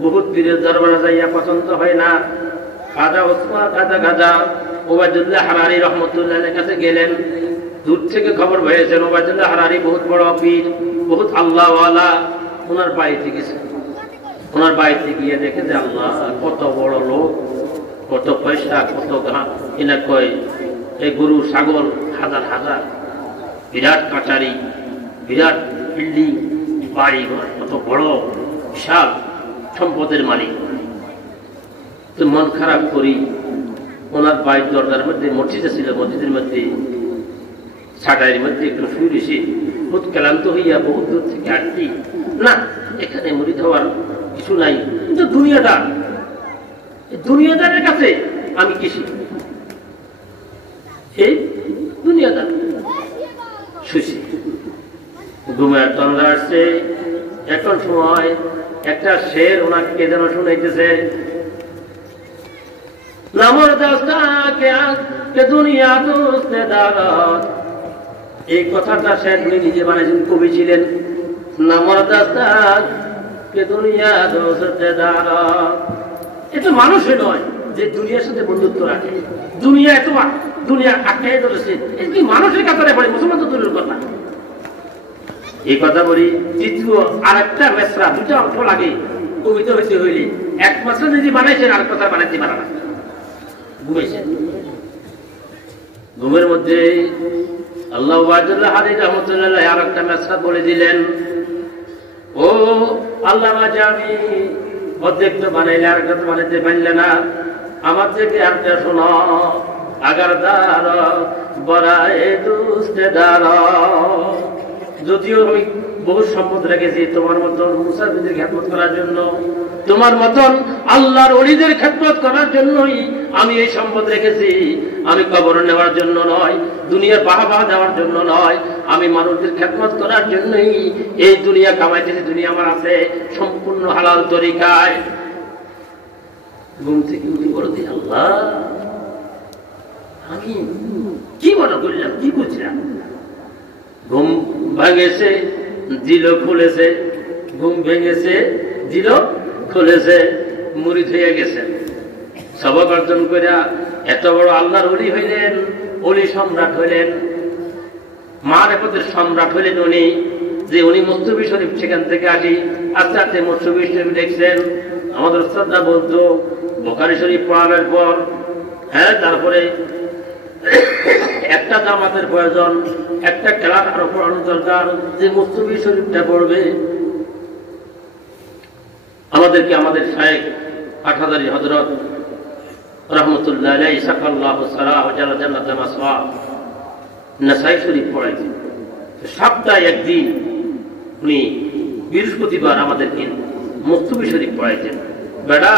বহুত পীরের দরবারে যাইয়া পছন্দ হয় না। খাজা ওসমান খাজা ওবায়দুল্লাহ হারারি রহমতুল্লাহের কাছে গেলেন। দূর থেকে খবর পেয়েছেন ওবায়দুল্লাহ হারারি বহুত বড় পীর, বহুত আল্লাহওয়ালা। ওনার বাড়িতে গেছে, ওনার বাড়িতে গিয়ে দেখে যে আল্লাহ কত বড় লোক, কত পয়সা, কত এনা কয় এই গরু ছাগল হাজার হাজার, বিরাট কাচারি, বিরাট বিল্ডিং, বাড়ি ঘর, কত বড় বিশাল সম্পদের মালিক। তো মন খারাপ করি, ওনার বাড়ির দরজার মধ্যে মসজিদ ছিল, মসজিদের মধ্যে ছাটাইয়ের মধ্যে একটু শুয়ে রয়েছি, বহুত ক্লান্ত হইয়া বহুত দূর থেকে আসছি, না এখানে মুরিদ হওয়ার কিছু নাই, কিন্তু দুনিয়াদার, দুনিয়াদারের কাছে আমি কিছু, এই দুনিয়াদার শুছি। ঘুমের তন্দ্রা আসছে। এখন সময় একটা শের ওনাকে কে যেন শুনাইতেছে, এই কথাটা শের উনি নিজে বানাইছেন, কবি ছিলেন। এটা মানুষই নয় যে দুনিয়ার সাথে বন্ধুত্ব রাখে, দুনিয়া এত দুনিয়া আটকে ধরেছে, মানুষের কাতারে পড়ে, মুসলমান তো দূরের কথা। এই কথা বলি। তৃতীয় আর একটা মেসরা, দুটো অর্থ লাগে কবিতা হইতে হইলে। এক মেসরা যদি বানাইছেন, আর কথা বানাইতে পারা না। ঘুমেছেন, ঘুমের মধ্যে আল্লাহ ওয়াজুল্লাহ হাদি রহমতুল্লাহ আর একটা মেসরা বলে দিলেন, ও আল্লাহ আমি অর্ধেক তো বানাইলে, আর একটা বানাইতে পারলে না, আমার থেকে আরেকটা শোনো। আগার দার বড়ায় দুস্তে দার, যদিও আমি বহু সম্পদ রেখেছি তোমার মতন মুসাফিরদের খেদমত করার জন্য, তোমার মতন আল্লাহর ওলিদের খেদমত করার জন্যই আমি এই সম্পদ রেখেছি। আমি কবর নেওয়ার জন্য নয়, দুনিয়ার বাহবা দেওয়ার জন্য নয়, আমি মানুষদের খেদমত করার জন্যই এই দুনিয়া কামাইতেছি। দুনিয়া আমার আছে সম্পূর্ণ হালাল তরিকায়। ঘুম থেকে উঠে বলতে, আল্লাহ আমি কি মনে করলাম, কি বুঝলাম? ঘুম ভাঙেছে, দিল খুলেছে, ঘুম ভেঙেছে, দিল খুলেছে, মুরিদ হয়ে গেছে। সবক অর্জন করে এত বড় আল্লাহর ওলি হইলেন, ওলি সম্রাট হইলেন, মারিফতের সম্রাট হইলেন উনি। যে উনি মুস্তাফি শরীফ সেখান থেকে আসি, আস্তে আস্তে মুস্তাফি শরীফ দেখছেন। আমাদের উস্তাদরা বলতো বুখারী শরীফ পড়ানোর পর, হ্যাঁ, তারপরে একটা জামাতের প্রয়োজন, একটা ক্লাস আরো পড়ানো দরকার, যে মুস্তাফি শরীফটা পড়বে। আমাদেরকে আমাদের শায়েখ আঠাদারি হযরত রহমতুল্লাহ আলাইহি সাকাল্লাহু সালাহু জাল্লা জান্নাতুল মাসওয়া নাসাই শরীফ পড়াইছেন। সপ্তাহে একদিন উনি বৃহস্পতিবার আমাদেরকে মুস্তাফি শরীফ পড়াইছেন। বেটা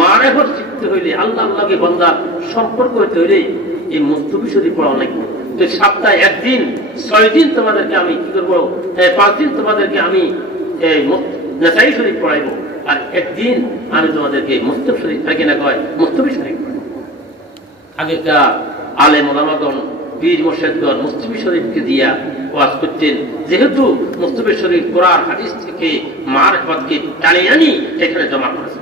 মারিফত শিখতে হইলে, আল্লাহ আল্লাহকে বান্দা সম্পর্ক হইতে হইলে এই মুস্তাফি শরীফ পড়া অনেক। তো সপ্তাহে একদিন, 6 দিন তোমাদেরকে আমি কি করবো, 5 দিন তোমাদেরকে আমি নাসাই শরীফ পড়াইবো, আর একদিন আমি তোমাদেরকে মুস্তাফি শরীফ থাকে না কয় মুস্তাফি শরীফ পড়াইবো। আগেকার আলেম ওলামাগণ, পীর মুর্শিদগণ মুস্তাফি শরীফকে দিয়া ওয়াজ করতেন। যেহেতু মুস্তাফি শরীফ কোরআন হাদিস থেকে মারিফতকে টানে আনি এখানে জমা করেছে।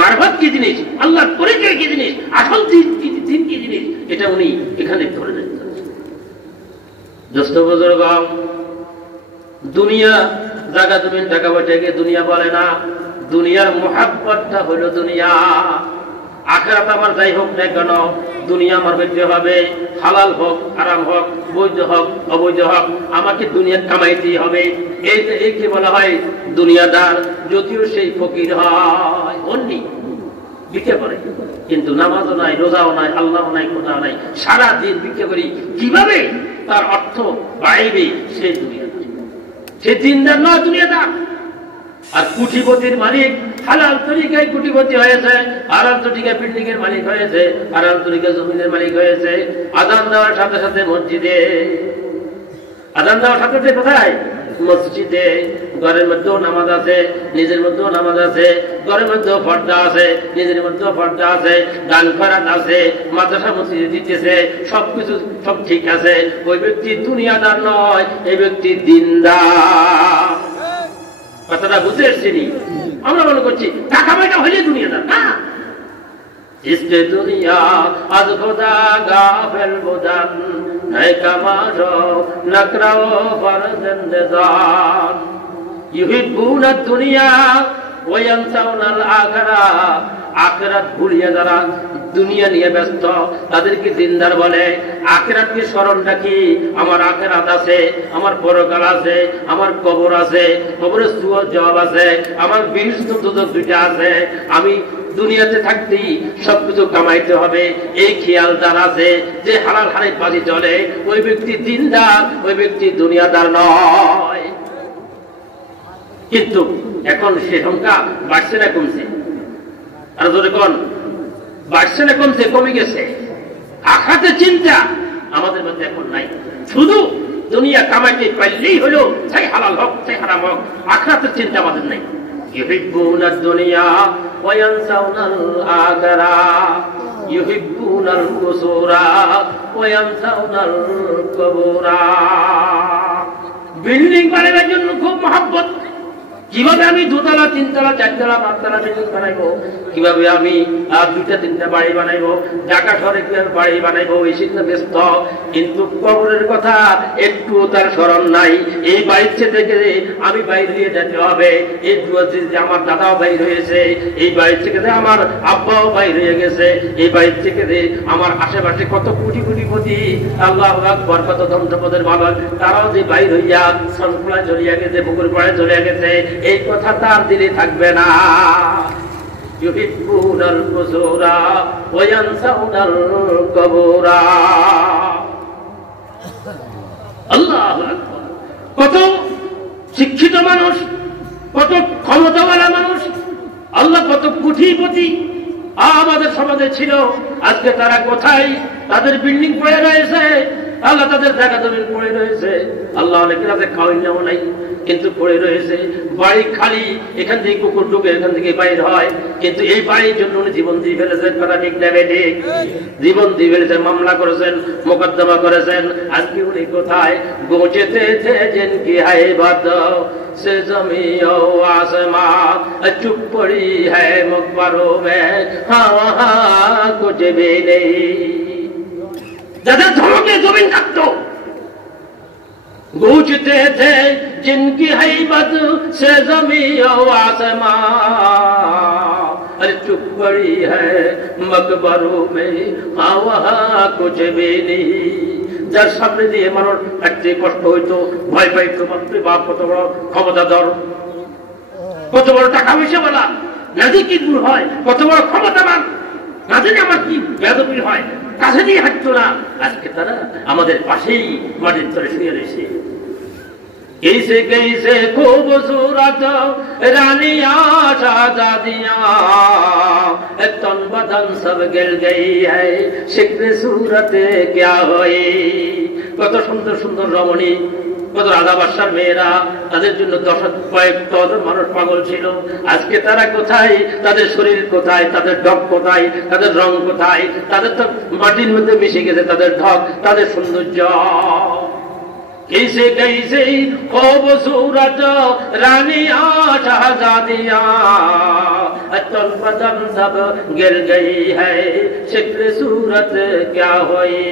মারিফত কি জিনিস, আল্লাহর পরিচয় কি জিনিস, আসল দিন কি জিনিস, এটা উনি এখানে ধরে নেন। দোস্ত বুজুর্গ, দুনিয়া জায়গা জমিন টাকা পয়সাকে দুনিয়া বলে না। দুনিয়ার মুহাব্বতটা হলো দুনিয়া। আখিরাত আমার যাই হোক না কেন, দুনিয়া আমার হইতে হবে। হালাল হোক, হারাম হোক, বৈধ হোক, অবৈধ হোক, আমাকে দুনিয়া কামাইতেই হবে। এই কি বলা হয় দুনিয়াদার। যদিও সেই ফকির হয়, অন্যি ভিক্ষা করে, কিন্তু নামাজও নাই, রোজাও নাই, আল্লাহও নাই, খোদাও নাই, সারাদিন ভিক্ষা করি। কিভাবে তার অর্থ বাড়বে? সেই দুনিয়া, সে দিনদার নয়, দুনিয়াদার। আর কুটিপতির মালিক হালাল তরিকায় কোটিপতি হয়েছে, হালাল তরিকায় বিল্ডিং এর মালিক হয়েছে, হালাল তরিকায় জমিনের মালিক হয়েছে। আযান দেওয়ার সাথে সাথে মসজিদে, আযান দেওয়ার সাথে সাথে কোথায়? মসজিদে। ঘরের মধ্যেও নামাজ আছে, নিজের মধ্যেও নামাজ আছে, ঘরের মধ্যেও পর্দা আছে, নিজের মধ্যেও পর্দা আছে, দান খয়রাত আছে, মাদ্রাসা মসজিদে দিতেছে, সবকিছু সব ঠিক আছে। ওই ব্যক্তি দুনিয়াদার নয়, এই ব্যক্তি দিনদার। কথাটা বুঝতে এসেছি? আমরা মনে করছি টাকা পয়সা হইলে দুনিয়াদার না। ইসকে দুনিয়া আজ খোদা গাফেল বুদান নাই কামাশো নকরাও ফরজন্দান ইউহিব্বুনা দুনিয়া ওয়া ইয়ানসাউনাল আখিরা। আখিরাত ভুলিয়ে যারা দুনিয়া নিয়ে ব্যস্ত তাদেরকে দিনদার বলে। আখিরাতকে স্মরণ রাখি, আমার আখিরাত আছে, আমার পরকাল আছে, আমার কবর আছে, কবরের সুয়াল জবাব আছে, আমার বিহিষ্ট দুদক দুইটা আছে। আমি দুনিয়াতে থাকতেই সবকিছু কামাইতে হবে, এই খেয়াল যার আছে, যে হালাল হারাম বাজি চলে, ওই ব্যক্তি দিনদার, ওই ব্যক্তি দুনিয়াদার নয়। কিন্তু এখন সে সংখ্যা বাড়ছে না কমছে? আর ধরে কোন বাড়ছে না কমছে? কমে গেছে। আখিরাতের চিন্তা আমাদের মধ্যে এখন নাই। শুধু দুনিয়া কামাইতে পারলেই হলো, চাই হালাল হোক চাই হারাম হোক, আখিরাতের চিন্তা আমাদের নাই। يحبون الدنيا وينسون الآخرة يحبون القصور وينسون القبور। বিল্ডিং বানানোর জন্য খুব মহব্বত। কিভাবে আমি দোতলা তিনতলা চারতলা পাঁচতলা বিল্ডিং বানাইবো, কিভাবে আমি দুইটা তিনটা বাড়ি বানাইবো, ঢাকা শহরে কিভাবে বাড়ি বানাইবো, এই চিন্তা ব্যস্ত। কিন্তু কবরের কথা একটু তার স্মরণ নাই। এই বাড়ির থেকে আমি বাইরে হয়ে যেতে হবে, এই যে আমার দাদাও বাইর হয়েছে, এই বাড়ির থেকে আমার আব্বাও বাইর হয়ে গেছে, এই বাড়ির থেকে আমার আশেপাশে কত কোটি কোটিপতি, আল্লাহু আকবার, কত ধন সম্পদের মালিক, তারাও যে বাইর হইয়া সনখোলায় চলিয়া গেছে, পুকুর পাড়ে চলে গেছে, এই কথা তার দিলে থাকবে না। ইউহিব্বুনাল কুসুরা ওয়া ইয়ানসাউনাল কুবুরা। আল্লাহু আকবার। কত শিক্ষিত মানুষ, কত ক্ষমতাওয়ালা মানুষ, আল্লাহ কত কোটিপতি আমাদের সমাজে ছিল, আজকে তারা কোথায়? তাদের বিল্ডিং পড়ে রয়েছে, আল্লাহ তাদের জায়গা জমিন পড়ে রয়েছে, আল্লাহ অনেকের হাতে খাওয়াইলেও নাই, কিন্তু পড়ে রয়েছে। বাড়ি খালি, এখান থেকে কুকুর ঢুকে এখান থেকে বাইর হয়, কিন্তু এই বাড়ির জন্য উনি জীবন দিয়ে ফেলেছেন। কথা ঠিক নেবে ঠিক, জীবন দিয়ে ফেলেছেন, মামলা করেছেন, মোকদ্দমা করেছেন। আজকে উনি কোথায়? গোচেতে জিনকি হাইবত से ज़मीन और आसमां चुप पड़ी है मकबरों में, हाँ वहाँ कुछ भी नहीं। যাদের ধমকে জমিন থাকতো, गूंजते थे जिनकी हैबत से ज़मीन और आसमां, अरे चुप पड़ी है मकबरों में, हाँ वहाँ कुछ भी नहीं। যার সামনে দিয়ে মানুষ থাকতে কষ্ট হইতো, ভয় পাইতো, বাপ কত বড় ক্ষমতাধর, কত বড় টাকা পয়সা বলা, না যে কি দূর হয়, কত বড় ক্ষমতাবান, না জানি আমার কি বেয়াদবি হয়, কাছে দিয়ে হাঁটতো না। আজকে তারা আমাদের পাশেই মাটির তলে শুয়ে রয়েছে। कैसे कैसे खूबसूरत रानियां शाहजादियां, तन बदन सब गिल गई है, शिक्र सूरत क्या हुई। কত সুন্দর সুন্দর রমণী, কত রাজা বাদশার মেয়েরা, তাদের জন্য কয়েক মানুষ পাগল ছিল। আজকে তারা কোথায়? তাদের শরীর কোথায়? তাদের ঢক কোথায়? তাদের রং কোথায়? তাদের তো মাটির মধ্যে মিশে গেছে তাদের ঢক, তাদের সৌন্দর্য। कैसे कैसे खूबसूरत रानियां शहजादियां, तन बदन सब गिर गई है, शिक्र सूरत क्या हुई।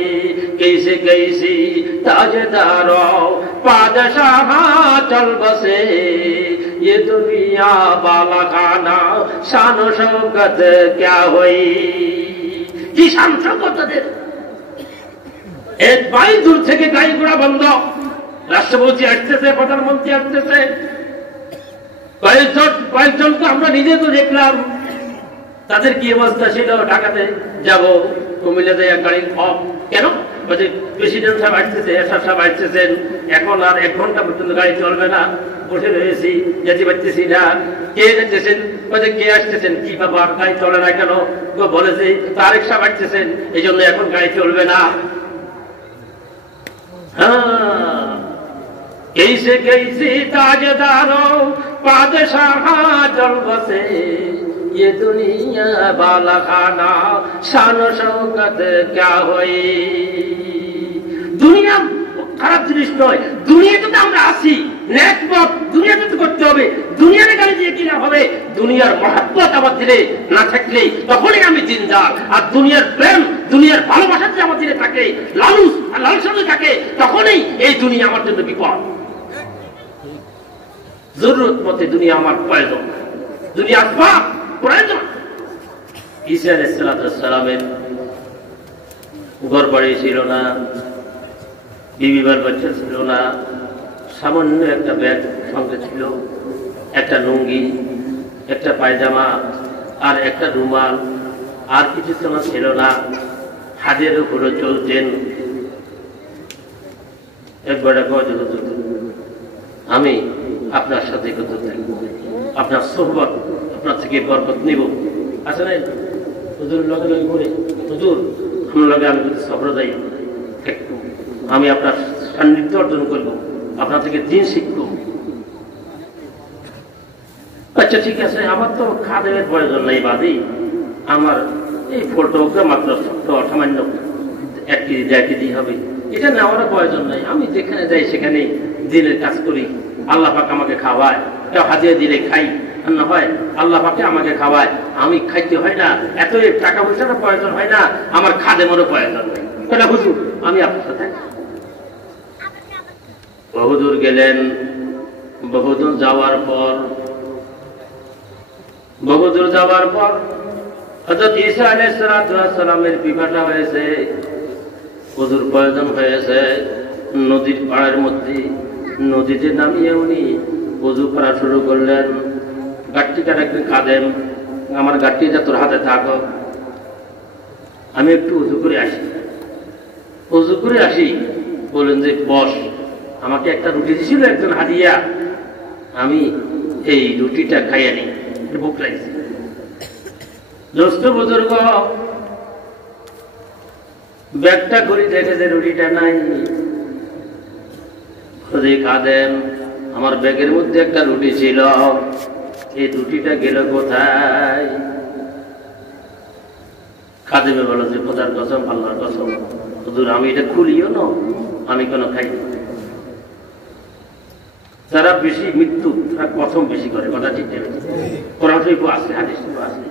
कैसे कैसी ताजदारों बादशाह चल बसे, ये दुनिया बाला खाना शान शौकत क्या हुई। কি শান শৌকত তাদের! এক মাইল দূর থেকে গাড়ি ঘোড়া বন্ধ, রাষ্ট্রপতি আসতেছে, প্রধানমন্ত্রী আসতেছে, কয়েকজনকে আমরা নিজে তো দেখলাম তাদের কি অবস্থা ছিল। ঢাকাতে যাব, কুমিল্লাতে গাড়ি কম, কেন? প্রেসিডেন্ট সাহেব আসতেছে, এরশাদ সাহেব আসতেছেন, এখন আর 1 ঘন্টা পর্যন্ত গাড়ি চলবে না, বসে রয়েছি, যেতে পারতেছি না। কে যেতেছেন? কে আসতেছেন? কি ব্যাপার, গাড়ি চলে না কেন? বলে যে তারেক সাহেব আসতেছেন, এই জন্য এখন গাড়ি চলবে না। कैसे कैसी ताजदारों बादशाह जलवसे ये दुनिया बाला खाना शान शौकत क्या हुई। दुनिया খারাপ জিনিস নয়, দুনিয়াতে তো আমরা আছি, নেকমত দুনিয়াতে তো করতে হবে। দুনিয়ার গাড়ি দিয়ে কি লাভ হবে? দুনিয়ার মহব্বত আমার দিলে না থাকলে তখনই আমি জিন্দার। আর দুনিয়ার প্রেম, দুনিয়ার ভালোবাসা যদি আমার দিলে থাকে, লালুস আর লালসা যদি থাকে, তখনই এই দুনিয়া আমার জন্য বিপদ। জরুরত মতে দুনিয়া আমার প্রয়োজন, দুনিয়া আসবাব প্রয়োজন। ঈসা আলাইহিস সালামের ঘর বাড়ি ছিল না, বিবি বাল বাচ্চা ছিল না, সামান্য একটা ব্যাগ সঙ্গে ছিল, একটা লুঙ্গি, একটা পায়জামা আর একটা রুমাল, আর কিছু ছিল না। হাতের উপরে চলতেন। একবার আমি আপনার সাথে কত থাকবো, আপনার সোহবত, আপনার থেকে বরকত নিব। আছে না হুজুর লগে লগে ঘুরে, হুজুর আমার লগে আমি কিন্তু সফর যাই, আমি আপনার সান্নিধ্য অর্জন করবো, আপনার থেকে দিন শিখবো। আচ্ছা ঠিক আছে, আমার তো খাদেমের প্রয়োজন নেই বাদি, আমার এই ফটোটা মাত্র ছোট্ট অসামান্য 1 কেজি 1.5 কেজি হবে, এটা নেওয়ারও প্রয়োজন নেই। আমি যেখানে যাই সেখানে দিনের কাজ করি, আল্লাহ পাক আমাকে খাওয়ায়, কেউ হাজিয়ে দিলে খাই, আর না হয় আল্লাহ পাকে আমাকে খাওয়ায়, আমি খাইতে হয় না, এত টাকা পয়সারও প্রয়োজন হয় না, আমার খাদেমেরও প্রয়োজন নেই। হুজুর আমি আপনার সাথে। বহুদূর গেলেন। বহুদূর যাওয়ার পর হযরত ঈসা আলাইহিস সালামের বিবাহটা হয়েছে, হুজুর প্রয়োজন হয়েছে। নদীর পাড়ের মধ্যে নদীতে নামিয়ে উনি ওযু করা শুরু করলেন। গাট্টিকার একদিন খাদেম, আমার গাট্টিটা তোর হাতে থাকো, আমি একটু ওযু করে আসি। বললেন যে বস, আমাকে একটা রুটি দিয়েছিল একজন হাদিয়া, আমি এই রুটিটা খাইয়া নি, বুক লাগছে। জ্যেষ্ঠ বুজুর্গ ব্যাগটা করে দেখে যে রুটিটা নাই। খাদেম, আমার ব্যাগের মধ্যে একটা রুটি ছিল, এই রুটিটা গেল কোথায়? খাদেমে বলো যে খোদার কসম, আল্লাহর কসম, হুজুর আমি এটা খুলিও না, আমি কোনো খাই। যারা বেশি মৃত্যু তারা কসম বেশি করে, কথা ঠিক নেই। কোরআন শরীফ আছে, হাদিস আছে,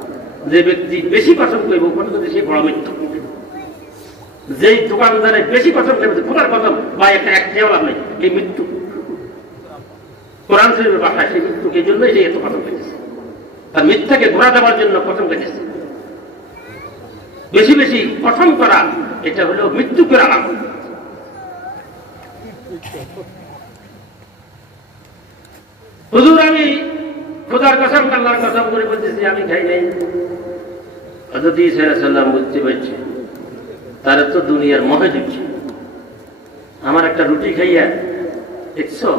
যে ব্যক্তি বেশি কসম করব সে বড় মৃত্যু। যেই দোকানদারে বেশি কসম করবে খোদার কসম বা একটা লাভ নেই, এই মৃত্যু। কোরআন শরীফের ভাষায় সেই মৃত্যুকে জন্যই সে এত কসম করেছে, তার মিথ্যাকে ঘোরা দেওয়ার জন্য কসম করেছে। বেশি বেশি কসম করা এটা হলো মৃত্যু করে আলাদা। হুজুর আমি খোদার কসম, আল্লাহর কসম করে বলতেছি আমি খাই নাই। হযরত ঈসা আলাইহিস সালাম বুঝতে পারছে তারা তো দুনিয়ার মহে দিচ্ছে। আমার একটা রুটি খাইয়া দেখছো,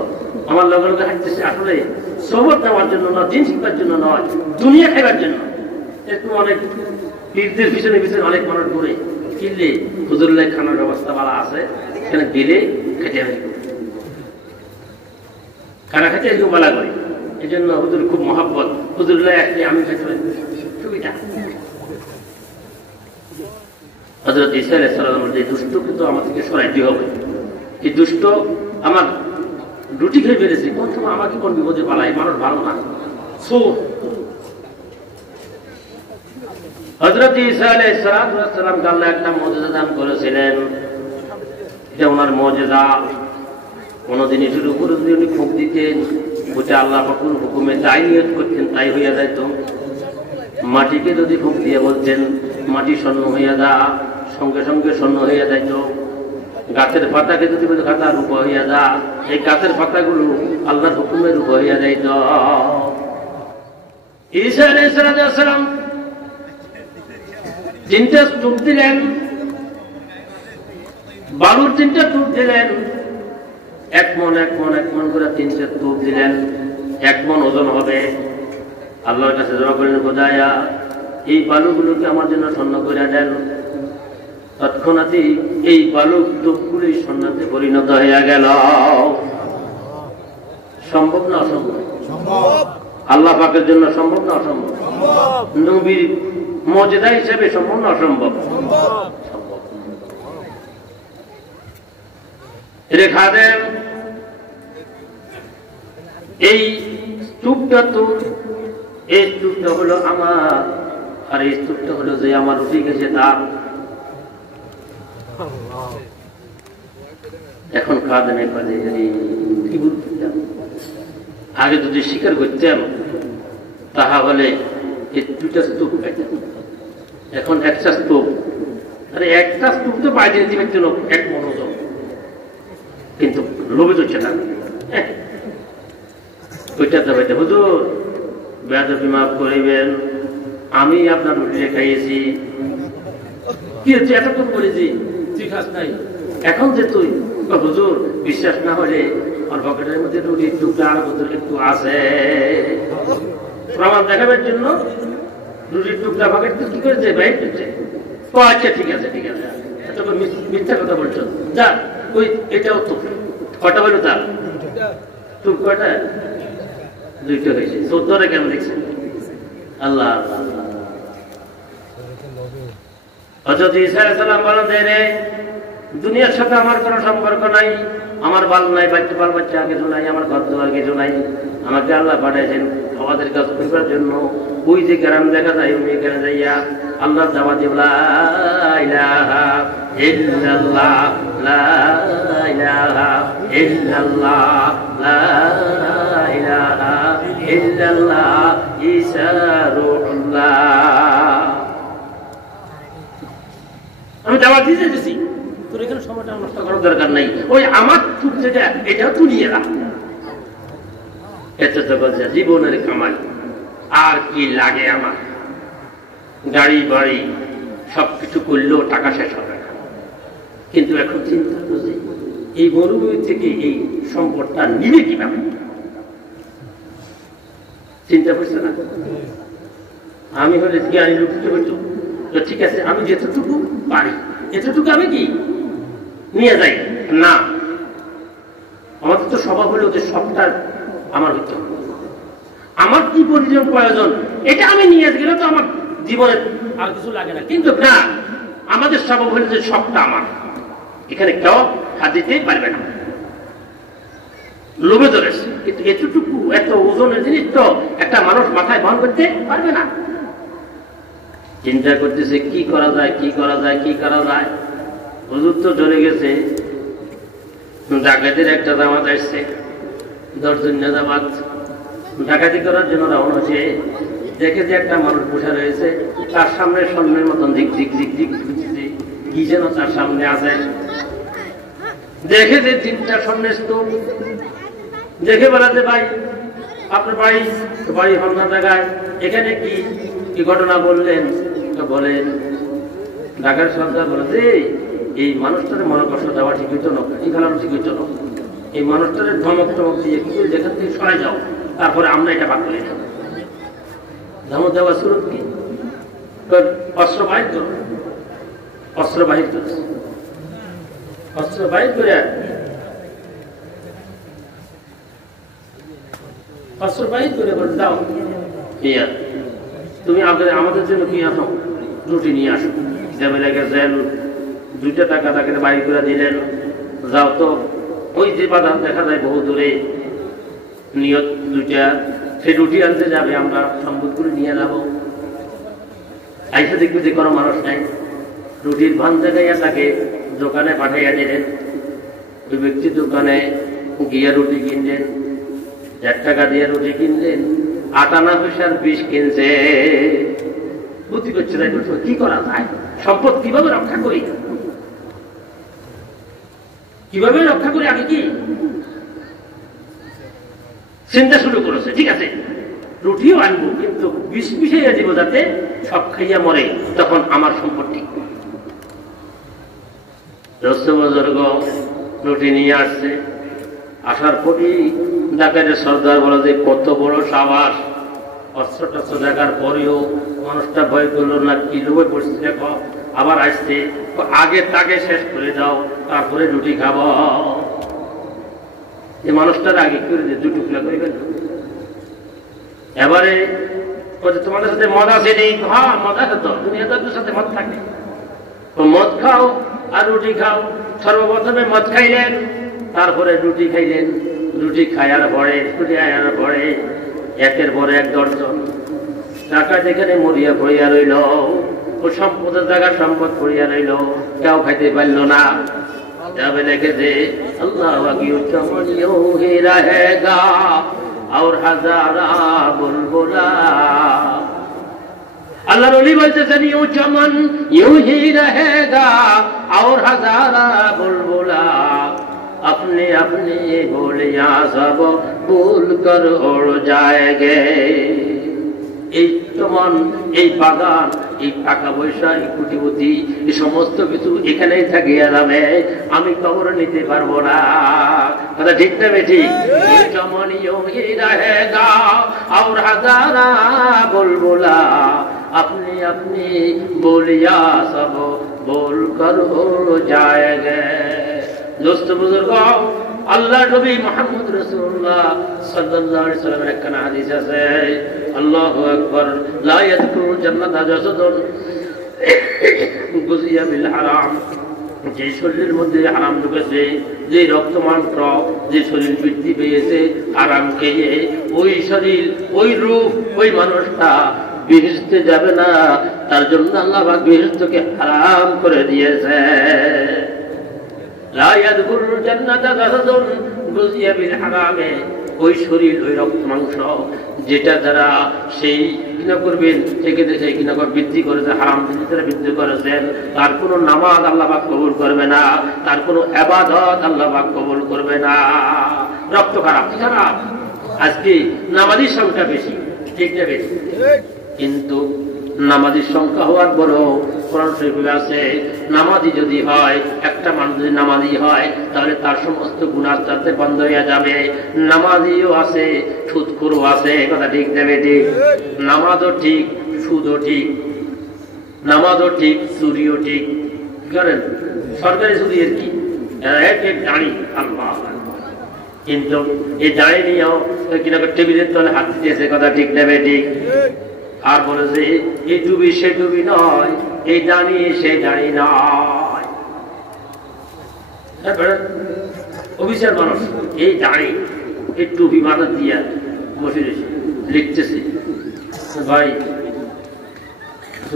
আমার লগে লগে হাঁটতেছে, আসলে সবর দেওয়ার জন্য না, দিন শিখবার জন্য নয়, দুনিয়া খাইবার জন্য। একটু অনেক পীরদের পিছনে অনেক মানুষ ঘুরে, কিনলে হুজুরুল্লাহ খানার ব্যবস্থা ভালো আছে, এখানে গেলে খেতে হয়, খানা খেতে এরকম বলা করে। এই জন্য হুজুর খুব মহব্বত, হুজুরুল্লাহ আসলে আমি খেতে পারি সুবিধা। হযরত ঈসা আলাইহিস সালামের যে দুষ্ট কিন্তু আমাদেরকে সরাইতে হবে, এই দুষ্ট আমার রুটি খেয়ে ফেলেছে, কোন সময় আমাকে কোন বিপদে পালাই, মানুষ ভালো না। হযরত ঈসা আলাইহিস সালামকে আল্লাহ একটা মুজিজা দান করেছিলেন, এটা ওনার মুজিজা। কোনদিনই শুরু করে যদি উনি ফুঁক দিতেন, ওটা আল্লাহ পাকের হুকুমে যাই নিয়ত করতেন তাই হইয়া যাইত। মাটিকে যদি ফুঁক দিয়ে বলতেন মাটি স্বর্ণ হইয়া যা, সঙ্গে সঙ্গে স্বর্ণ হইয়া যাইত। গাছের পাতাকে যদি বলে গাছা রূপ হইয়া যা, এই গাছের পাতাগুলো আল্লাহর হুকুমের রূপ হইয়া যাইত। ঈসা আলাইহিস সালাম 3টা চোখ দিলেন, বালুর 3টা স্তূপ দিলেন, 1 মণ 1 মণ 1 মণ করে 3টে স্তূপ দিলেন, 1 মণ ওজন হবে। আল্লাহর কাছে দোয়া করলেন, খোদায়া এই বালুগুলোকে আমার জন্য স্বর্ণ করে দেন। তৎক্ষণাৎই এই বালু স্তূপগুলি স্বর্ণতে পরিণত হয়ে গেল। সম্ভব না অসম্ভব? আল্লাহ পাকের জন্য সম্ভব না অসম্ভব? নবীর মর্যাদা হিসেবে সম্ভব না অসম্ভব? রেখা দেন। এই স্তূপটা তো, এই স্তূপটা হলো আমার, আর এই স্তূপটা হলো যে আমার রুটি গেছে তার। এখন খাওয়া নেই পারে কি বলতাম, আগে যদি স্বীকার করতাম তাহলে এই 2টা স্তূপ পাইতাম। এখন 1টা স্তূপ, আরে 1টা স্তূপ তো বাইরে দিবের জন্য 1 মণ ওজন, কিন্তু লোভে হচ্ছে না। ওইটাতে পাইতে হুজুর বেয়াদবি মাফ করিবেন, আমি আপনার রুটি খাইয়েছি, কি হচ্ছে এতক্ষণ বলেছি তুই খাস নাই, এখন যে তুই হুজুর বিশ্বাস না হলে আমার পকেটের মধ্যে রুটির টুকরা আর হুজুর একটু আছে, প্রমাণ দেখাবার জন্য রুটির টুকরা পকেট কি করেছে বাইর করছে। ও আচ্ছা ঠিক আছে ঠিক আছে, তখন মিথ্যা কথা বলছো, যা ওই এটাও তো কটা হলো তার টুক কটা, 2টা হয়েছে, 14টা কেন দেখছেন? আল্লাহ হযরত ঈসা আলাইহিস সালাম বলেন, রে দুনিয়ার সাথে আমার কোনো সম্পর্ক নাই, আমার বাল নাই, বাল বাচ্চা কিছু নাই, আমার ঘর দুয়ার কিছু নাই, আমাকে আল্লাহ পাঠাইছেন আমাদের কাজ করার জন্য। ওই যে গ্রাম দেখা যায় ওই এখানে যাইয়া আল্লাহর দাওয়াত দিব, লা ইলাহা ইল্লাল্লাহ লা ইলাহা ইল্লাল্লাহ লা ইলাহা ইল্লাল্লাহ ঈসা রূহুল্লাহ। আমি দাওয়াত দিতেছি, তোর এখানে সময়টা নষ্ট করার দরকার নাই, ওই আমার টুক যেটা এটাও তুলিয়ে রাখ, এত তো জীবনের কামাই। আর কি লাগে আমার? গাড়ি বাড়ি সবকিছু করলেও টাকা শেষ হবে না। কিন্তু এখন চিন্তা করছি এই মরুভূমি থেকে এই সম্পদটা নিবে কিভাবে, চিন্তা করছে না? আমি হলে জ্ঞানী লোক হইতো, তো ঠিক আছে আমি যেতটুকু পারি এতটুকু আমি কি নিয়ে যাই না। আমাদের তো স্বভাব হলো যে সবটা আমার হইতে হবে, আমার কি প্রয়োজন এটা আমি নিয়ে গেলে তো আমার জীবনে আর কিছু লাগে না। কিন্তু না, আমাদের স্বভাব হলো যে সবটা আমার, এখানে কেউ হাত দিতেই পারবে না, লোভে ধরেছে। কিন্তু এতটুকু এত ওজনের জিনিস তো একটা মানুষ মাথায় বহন করতে পারবে না। চিন্তা করতেছে কি করা যায় কি করা যায় কি করা যায়। হুজুর তো ধরে গেছে, ডাকাতের একটা জামাত আসছে, 10 জনের জামাত ডাকাতি করার জন্য রওনা হচ্ছে। দেখে যে একটা মানুষ বসে রয়েছে, তার সামনে স্বর্ণের মতন ঝিক ঝিক ঝিক ঝিক ঘুরতেছে, কি যেন তার সামনে আছে। দেখে যে 3টা স্বর্ণের স্তূপ, দেখে বলাতে ভাই আপনার বাড়ি হন্না জায়গায়, এখানে কি কি ঘটনা বললেন? তো বলেন ঢাকার সরকার বলেছে এই মানুষটার মনে কষ্ট দেওয়া ঠিক হইতো না, এই খেলানো ঠিক হইতো না, এই মানুষটার ধমক টমক দিয়ে কি করে যেখান থেকে সরাই যাও, তারপরে আমরা এটা বাদ করে যাবো। ধমক দেওয়া শুরু কি অস্ত্র বাহির করো, অস্ত্র বাহির করে অস্ত্র বাহির করে অস্ত্র বাহির করে বলে দাও ইয়া তুমি আমাদের জন্য কি আসো, রুটি নিয়ে আসো। যাবে লেগেছেন 2টা টাকা তাকে বাহির করে দিলেন, যাও তো ওই যে বাজার দেখা যায় বহু দূরে, নিয়ত 2টা, সে রুটি আনতে যাবে, আমরা সম্পদগুলো নিয়ে যাবো। আইসা দেখবে যে কোনো মানুষ নাই, রুটির ভান দেখাইয়া তাকে দোকানে পাঠাইয়া দিলেন। ওই ব্যক্তি দোকানে গিয়ে রুটি কিনলেন, 1 টাকা দিয়ে রুটি কিনলেন, 58 পয়সার 20 কিনছে। বুদ্ধি করছে তাই কি করা যায়, সম্পদ কিভাবে রক্ষা করি, কিভাবে রক্ষা করি, আগে কি চিন্তা শুরু করেছে। ঠিক আছে রুটিও আনবো, কিন্তু 20 মিশাইয়া দিব যাতে সব খাইয়া মরে, তখন আমার সম্পদ ঠিক। দোস্ত বুজুর্গ রুটি নিয়ে আসছে, আসার পরই ডাকাতের সর্দার বলে যে কত বড় সাবাস, অস্ত্র টস্ত্র দেখার পরেও মানুষটা ভয় করলো না, কি লোভে পড়ছে দেখো, আবার আসছে, আগে তাকে শেষ করে দাও তারপরে রুটি খাবো। এই মানুষটার আগে করে দিয়ে দু টুকরা করবেন। এবারে তোমাদের সাথে মদ আছে নেই? হ্যাঁ মদ আছে তো, দুনিয়াদারদের সাথে মদ থাকে, মদ খাও আর রুটি খাও। সর্বপ্রথমে মদ খাইলেন, তারপরে রুটি খাইলেন, রুটি খাইয়ার পরে রুটি খাইয়ার পরে একের পরে এক দর্জন টাকা যেখানে মরিয়া পড়িয়া রইল, ও সম্পদের জায়গা সম্পদ পড়িয়া রইল, কেউ খাইতে পারল না। যাবে লিখেছে আল্লাহ হি রহেগা और हजारा बुलबुला। अल्लाह रली বলতেছেন यूं चमन यूं ही रहेगा और हजारा बुलबुला, अपने अपने बोलियां सब भूल कर उड़ जाएंगे। এই চমন, এই বাগান, এই টাকা পয়সা, এই কোটিপতি, এই সমস্ত কিছু এখানেই থাকিয়া যাবে, আমি খবর নিতে পারবো না। কথা ঠিক না বেঠি? চমন यूं ही रहेगा और हजारा बुलबुला, अपनी अपनी बोलिया सब बोल कर उड़ जाएंगे। दोस्त बुजुर्ग, আল্লাহ নবী মুহাম্মদ রাসূলুল্লাহ সাল্লাল্লাহু আলাইহি ওয়াসাল্লামের একটা হাদিস আছে, আল্লাহু আকবার, লা ইয়াদখুলুল জান্নাতা জাসাদুন গুযিয়া বিল হারাম। যে শরীরের মধ্যে হারাম ঢুকেছে, যে রক্তমাংস, যে শরীর বৃদ্ধি পেয়েছে হারাম খেয়ে, ওই শরীর, ওই রূপ, ওই মানুষটা বেহেশতে যাবে না। তার জন্য আল্লাহ পাক বেহেশতকে হারাম করে দিয়েছে। লা ইয়াদখুলুল জান্নাতা জাসাদুন গুযিয়া বিল হারামে, ওই শরীর, ওই রক্ত মাংস যেটা দ্বারা সেই কিনা করবেন, থেকে দেখে কিনা বৃদ্ধি করেছে, হারাম যারা বৃদ্ধি করেছেন, তার কোনো নামাজ আল্লাহ পাক কবুল করবে না, তার কোনো ইবাদত আল্লাহ পাক কবুল করবে না। রক্ত খারাপ খারাপ। আজকে নামাজির সংখ্যা বেশি, ঠিক না বেশি? কিন্তু নামাজির সংখ্যা হওয়ার পরও কোরআন শরীফে আছে, নামাজি যদি হয়, একটা মানুষ যদি নামাজি হয়, তাহলে তার সমস্ত গুনাহ তাতে বন্ধ হয়ে যাবে। নামাজিও আছে, সুদখোরও আছে। কথা ঠিক দেবে? ঠিক। নামাজও ঠিক, সুদও ঠিক, নামাজও ঠিক, চুরিও ঠিক। কি করেন? সরকারি চুরি এর কি জানি আল্লাহ, কিন্তু এই জানি নিয়েও কিনা টেবিলের তলে হাত দিতেছে। কথা ঠিক দেবে? ঠিক। আর বলেছে এই ডুবি সে ডুবি নয়, এই জানি সে জানি নয়। অফিসার মানুষ এই জানি, এই টুপি মাথা দিয়া বসে রয়েছে, লিখতেছে, ভাই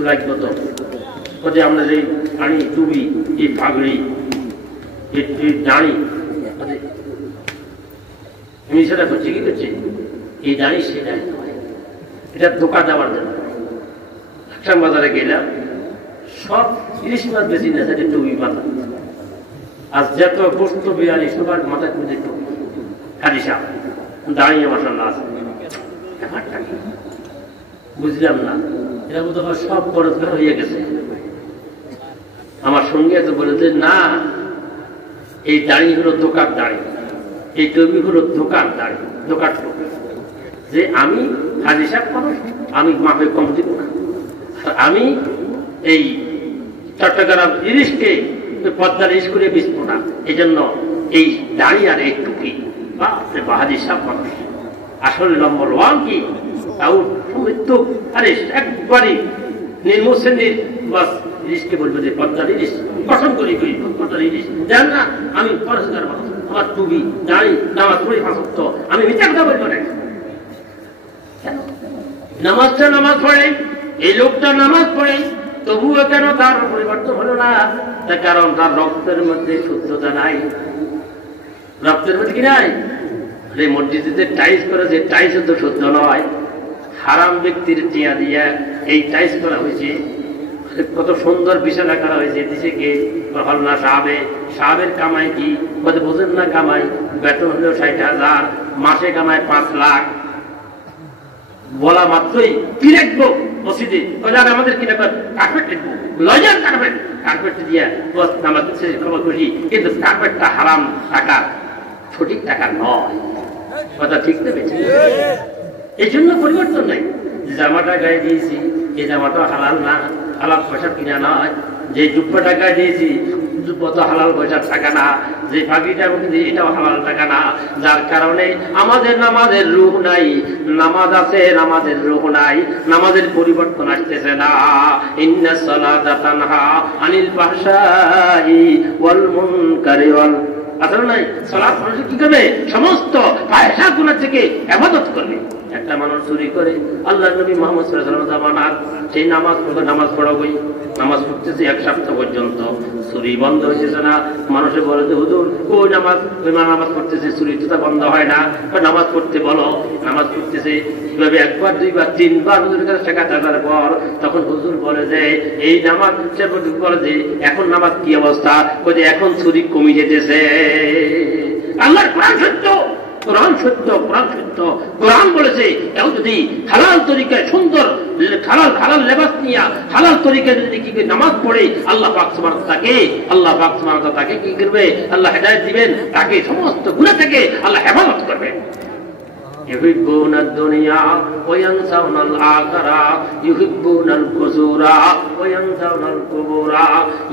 লাগবে তো যে আমরা যে জানি, টুপি, এই পাগড়ি, এই জানি, আমি সেটা করছি, কি করছি? এই জানি সে জানি নয়, এটা ধোকা দেওয়ার জন্য। একটা বাজারে গেলাম, সব ইলিশ মাছ বেশি না, সেটা টুপি মাথা। আর যত বস্তু বিরিয়ানি সবার মাথায় পুজো টুপি, খালি সাপ, দাঁড়িয়ে মশাল্লা আছে। ব্যাপারটা কি বুঝলাম না, এরা বোধ হয় সব খরচ হয়ে গেছে। আমার সঙ্গে এত বলেছে না, এই দাড়ি হলো দোকান দাড়ি, এই টুপি হলো দোকান দাড়ি, দোকান টুপি। যে আমি হাজি সাহেব মানুষ, আমি মাফে কম দিব না। আমি এই চট্টগ্রাম ইলিশকে পদ্মার ইলিশ করে বেচব না, এই জন্য এই দাড়ি আর এই টুপি। হাজি সাহেব মানুষ আসলে নম্বর ওয়ান কি তাও মৃত্যু। আরে একবারই নিম্ন শ্রেণীর বাস ইলিশকে বলবো যে পদ্মার ইলিশ, পছন্দ করি করি পদ্মার ইলিশ। জান না আমি পরিষ্কার মানুষ, আমার টুপি দাড়ি নামাজ পড়ি ফাঁসক্ত, আমি মিথ্যা কথা বলবো না। নামাজটা নামাজ পড়ে, এই লোকটা নামাজ পড়ে, তবুও কেন তার পরিবর্তন হলো না? তার কারণ তার রক্তের মধ্যে শুদ্ধতা নাই। রক্তের মধ্যে কি নাই? এই মসজিদে টাইলস করেছে, টাইলস তো শুদ্ধ নয়, হারাম ব্যক্তির টিয়া দিয়া এই টাইলস করা হয়েছে। কত সুন্দর বিছানা করা হয়েছে, দিছে কে? হল্লা সাহাবে। সাহাবের কামাই কি বোঝেন না? কামাই বেতন হলো 60,000, মাসে কামায় 5 লাখ। বলা মাত্রই কি রাখবো মসজিদে, আমাদের কিনা কার্পেট লিখবো, লজার কার্পেট। কার্পেট দিয়া নামাজ খবর খুশি, কিন্তু কার্পেটটা হারাম টাকা, সঠিক টাকা নয়। কথা ঠিক নেবে? এই জন্য পরিবর্তন নাই। জামাটা গায়ে দিয়েছি, এই জামাটা হালাল না, হালাল পয়সা কিনা নয়। যে জুব্বাটা গায়ে দিয়েছি, জুব্বা তো হালাল পয়সার টাকা না। যে ফাঁকিটা এটাও হালাল টাকা না। যার কারণে আমাদের নামাজের রূহ নাই, নামাজ আছে নামাজের রূহ নাই, নামাজের পরিবর্তন আসতেছে না। ইন্নাস সালাতা তানহা আনিল ফাহশাই ওয়াল মুনকারি ওয়াল আসলে নাই। সালাত মানুষ কি করবে? সমস্ত ফাহশা গুনাহ থেকে ইবাদত করবে। একটা মানুষ চুরি করে, আল্লাহর নবী মুহাম্মদ সাল্লাল্লাহু আলাইহি ওয়াসাল্লাম জামানাত সেই নামাজ পড়াবই, নামাজ পড়তেছে 1 সপ্তাহ পর্যন্ত, চুরি বন্ধ হইতেছে না। মানুষে বলে যে হুজুর ওই নামাজ পড়তেছে, চুরি তো বন্ধ হয় না, নামাজ পড়তে বলো। নামাজ পড়তেছে কিভাবে? 1 বার 2 বার 3 বার হুজুরের কাছে শেখাতে আসার পর তখন হুজুর বলে যে এই নামাজ, সে বলে যে এখন নামাজ কি অবস্থা? বলে এখন চুরি কমে যেতেছে। আল্লাহর কোরআন সত্য, কোরআন সত্য, কোরআন সত্য। কোরআন বলেছে কেউ যদি হালাল তরিকায় সুন্দর হালাল লেবাস নিয়ে হালাল তরিকায় যদি কি নামাজ পড়ে, আল্লাহ পাক সুবহানাহু তাকে কি করবে? আল্লাহ হেদায়েত দিবেন, তাকে সমস্ত গুনাহ থেকে আল্লাহ হেফাজত করবেন। يحبون الدنيا وينسون الآخرة يحبون القصور وينسون القبور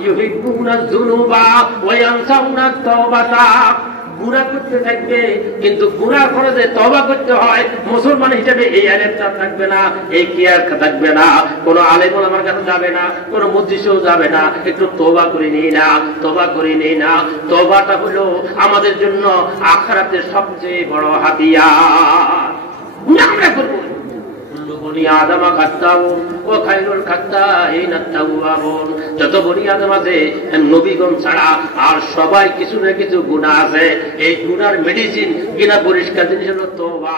يحبون الذنوب وينسون التوبة। গুনাহ করতে থাকবে, কিন্তু গুনাহ করে যে তওবা করতে হয়, মুসলমান হিসেবে এই আলেমটা থাকবে না, এই কেয়ার থাকবে না, কোন আলেম আমার কাছে যাবে না, কোন মজলিসেও যাবে না, একটু তওবা করে নেই না, তওবা করে নেই না। তওবাটা হলো আমাদের জন্য আখিরাতের সবচেয়ে বড় হাতিয়ার। গুনাহ আমরা করব, বনি আদম খাত্তাউ ও খায়রুল খাত্তাইন আত-তাওয়াবুন। যত বনি আদম আছে নবীগণ ছাড়া আর সবাই কিছু না কিছু গুনাহ আছে। এই গুনার মেডিসিন কিনা পরিষ্কার জিনিস হলো তওবা।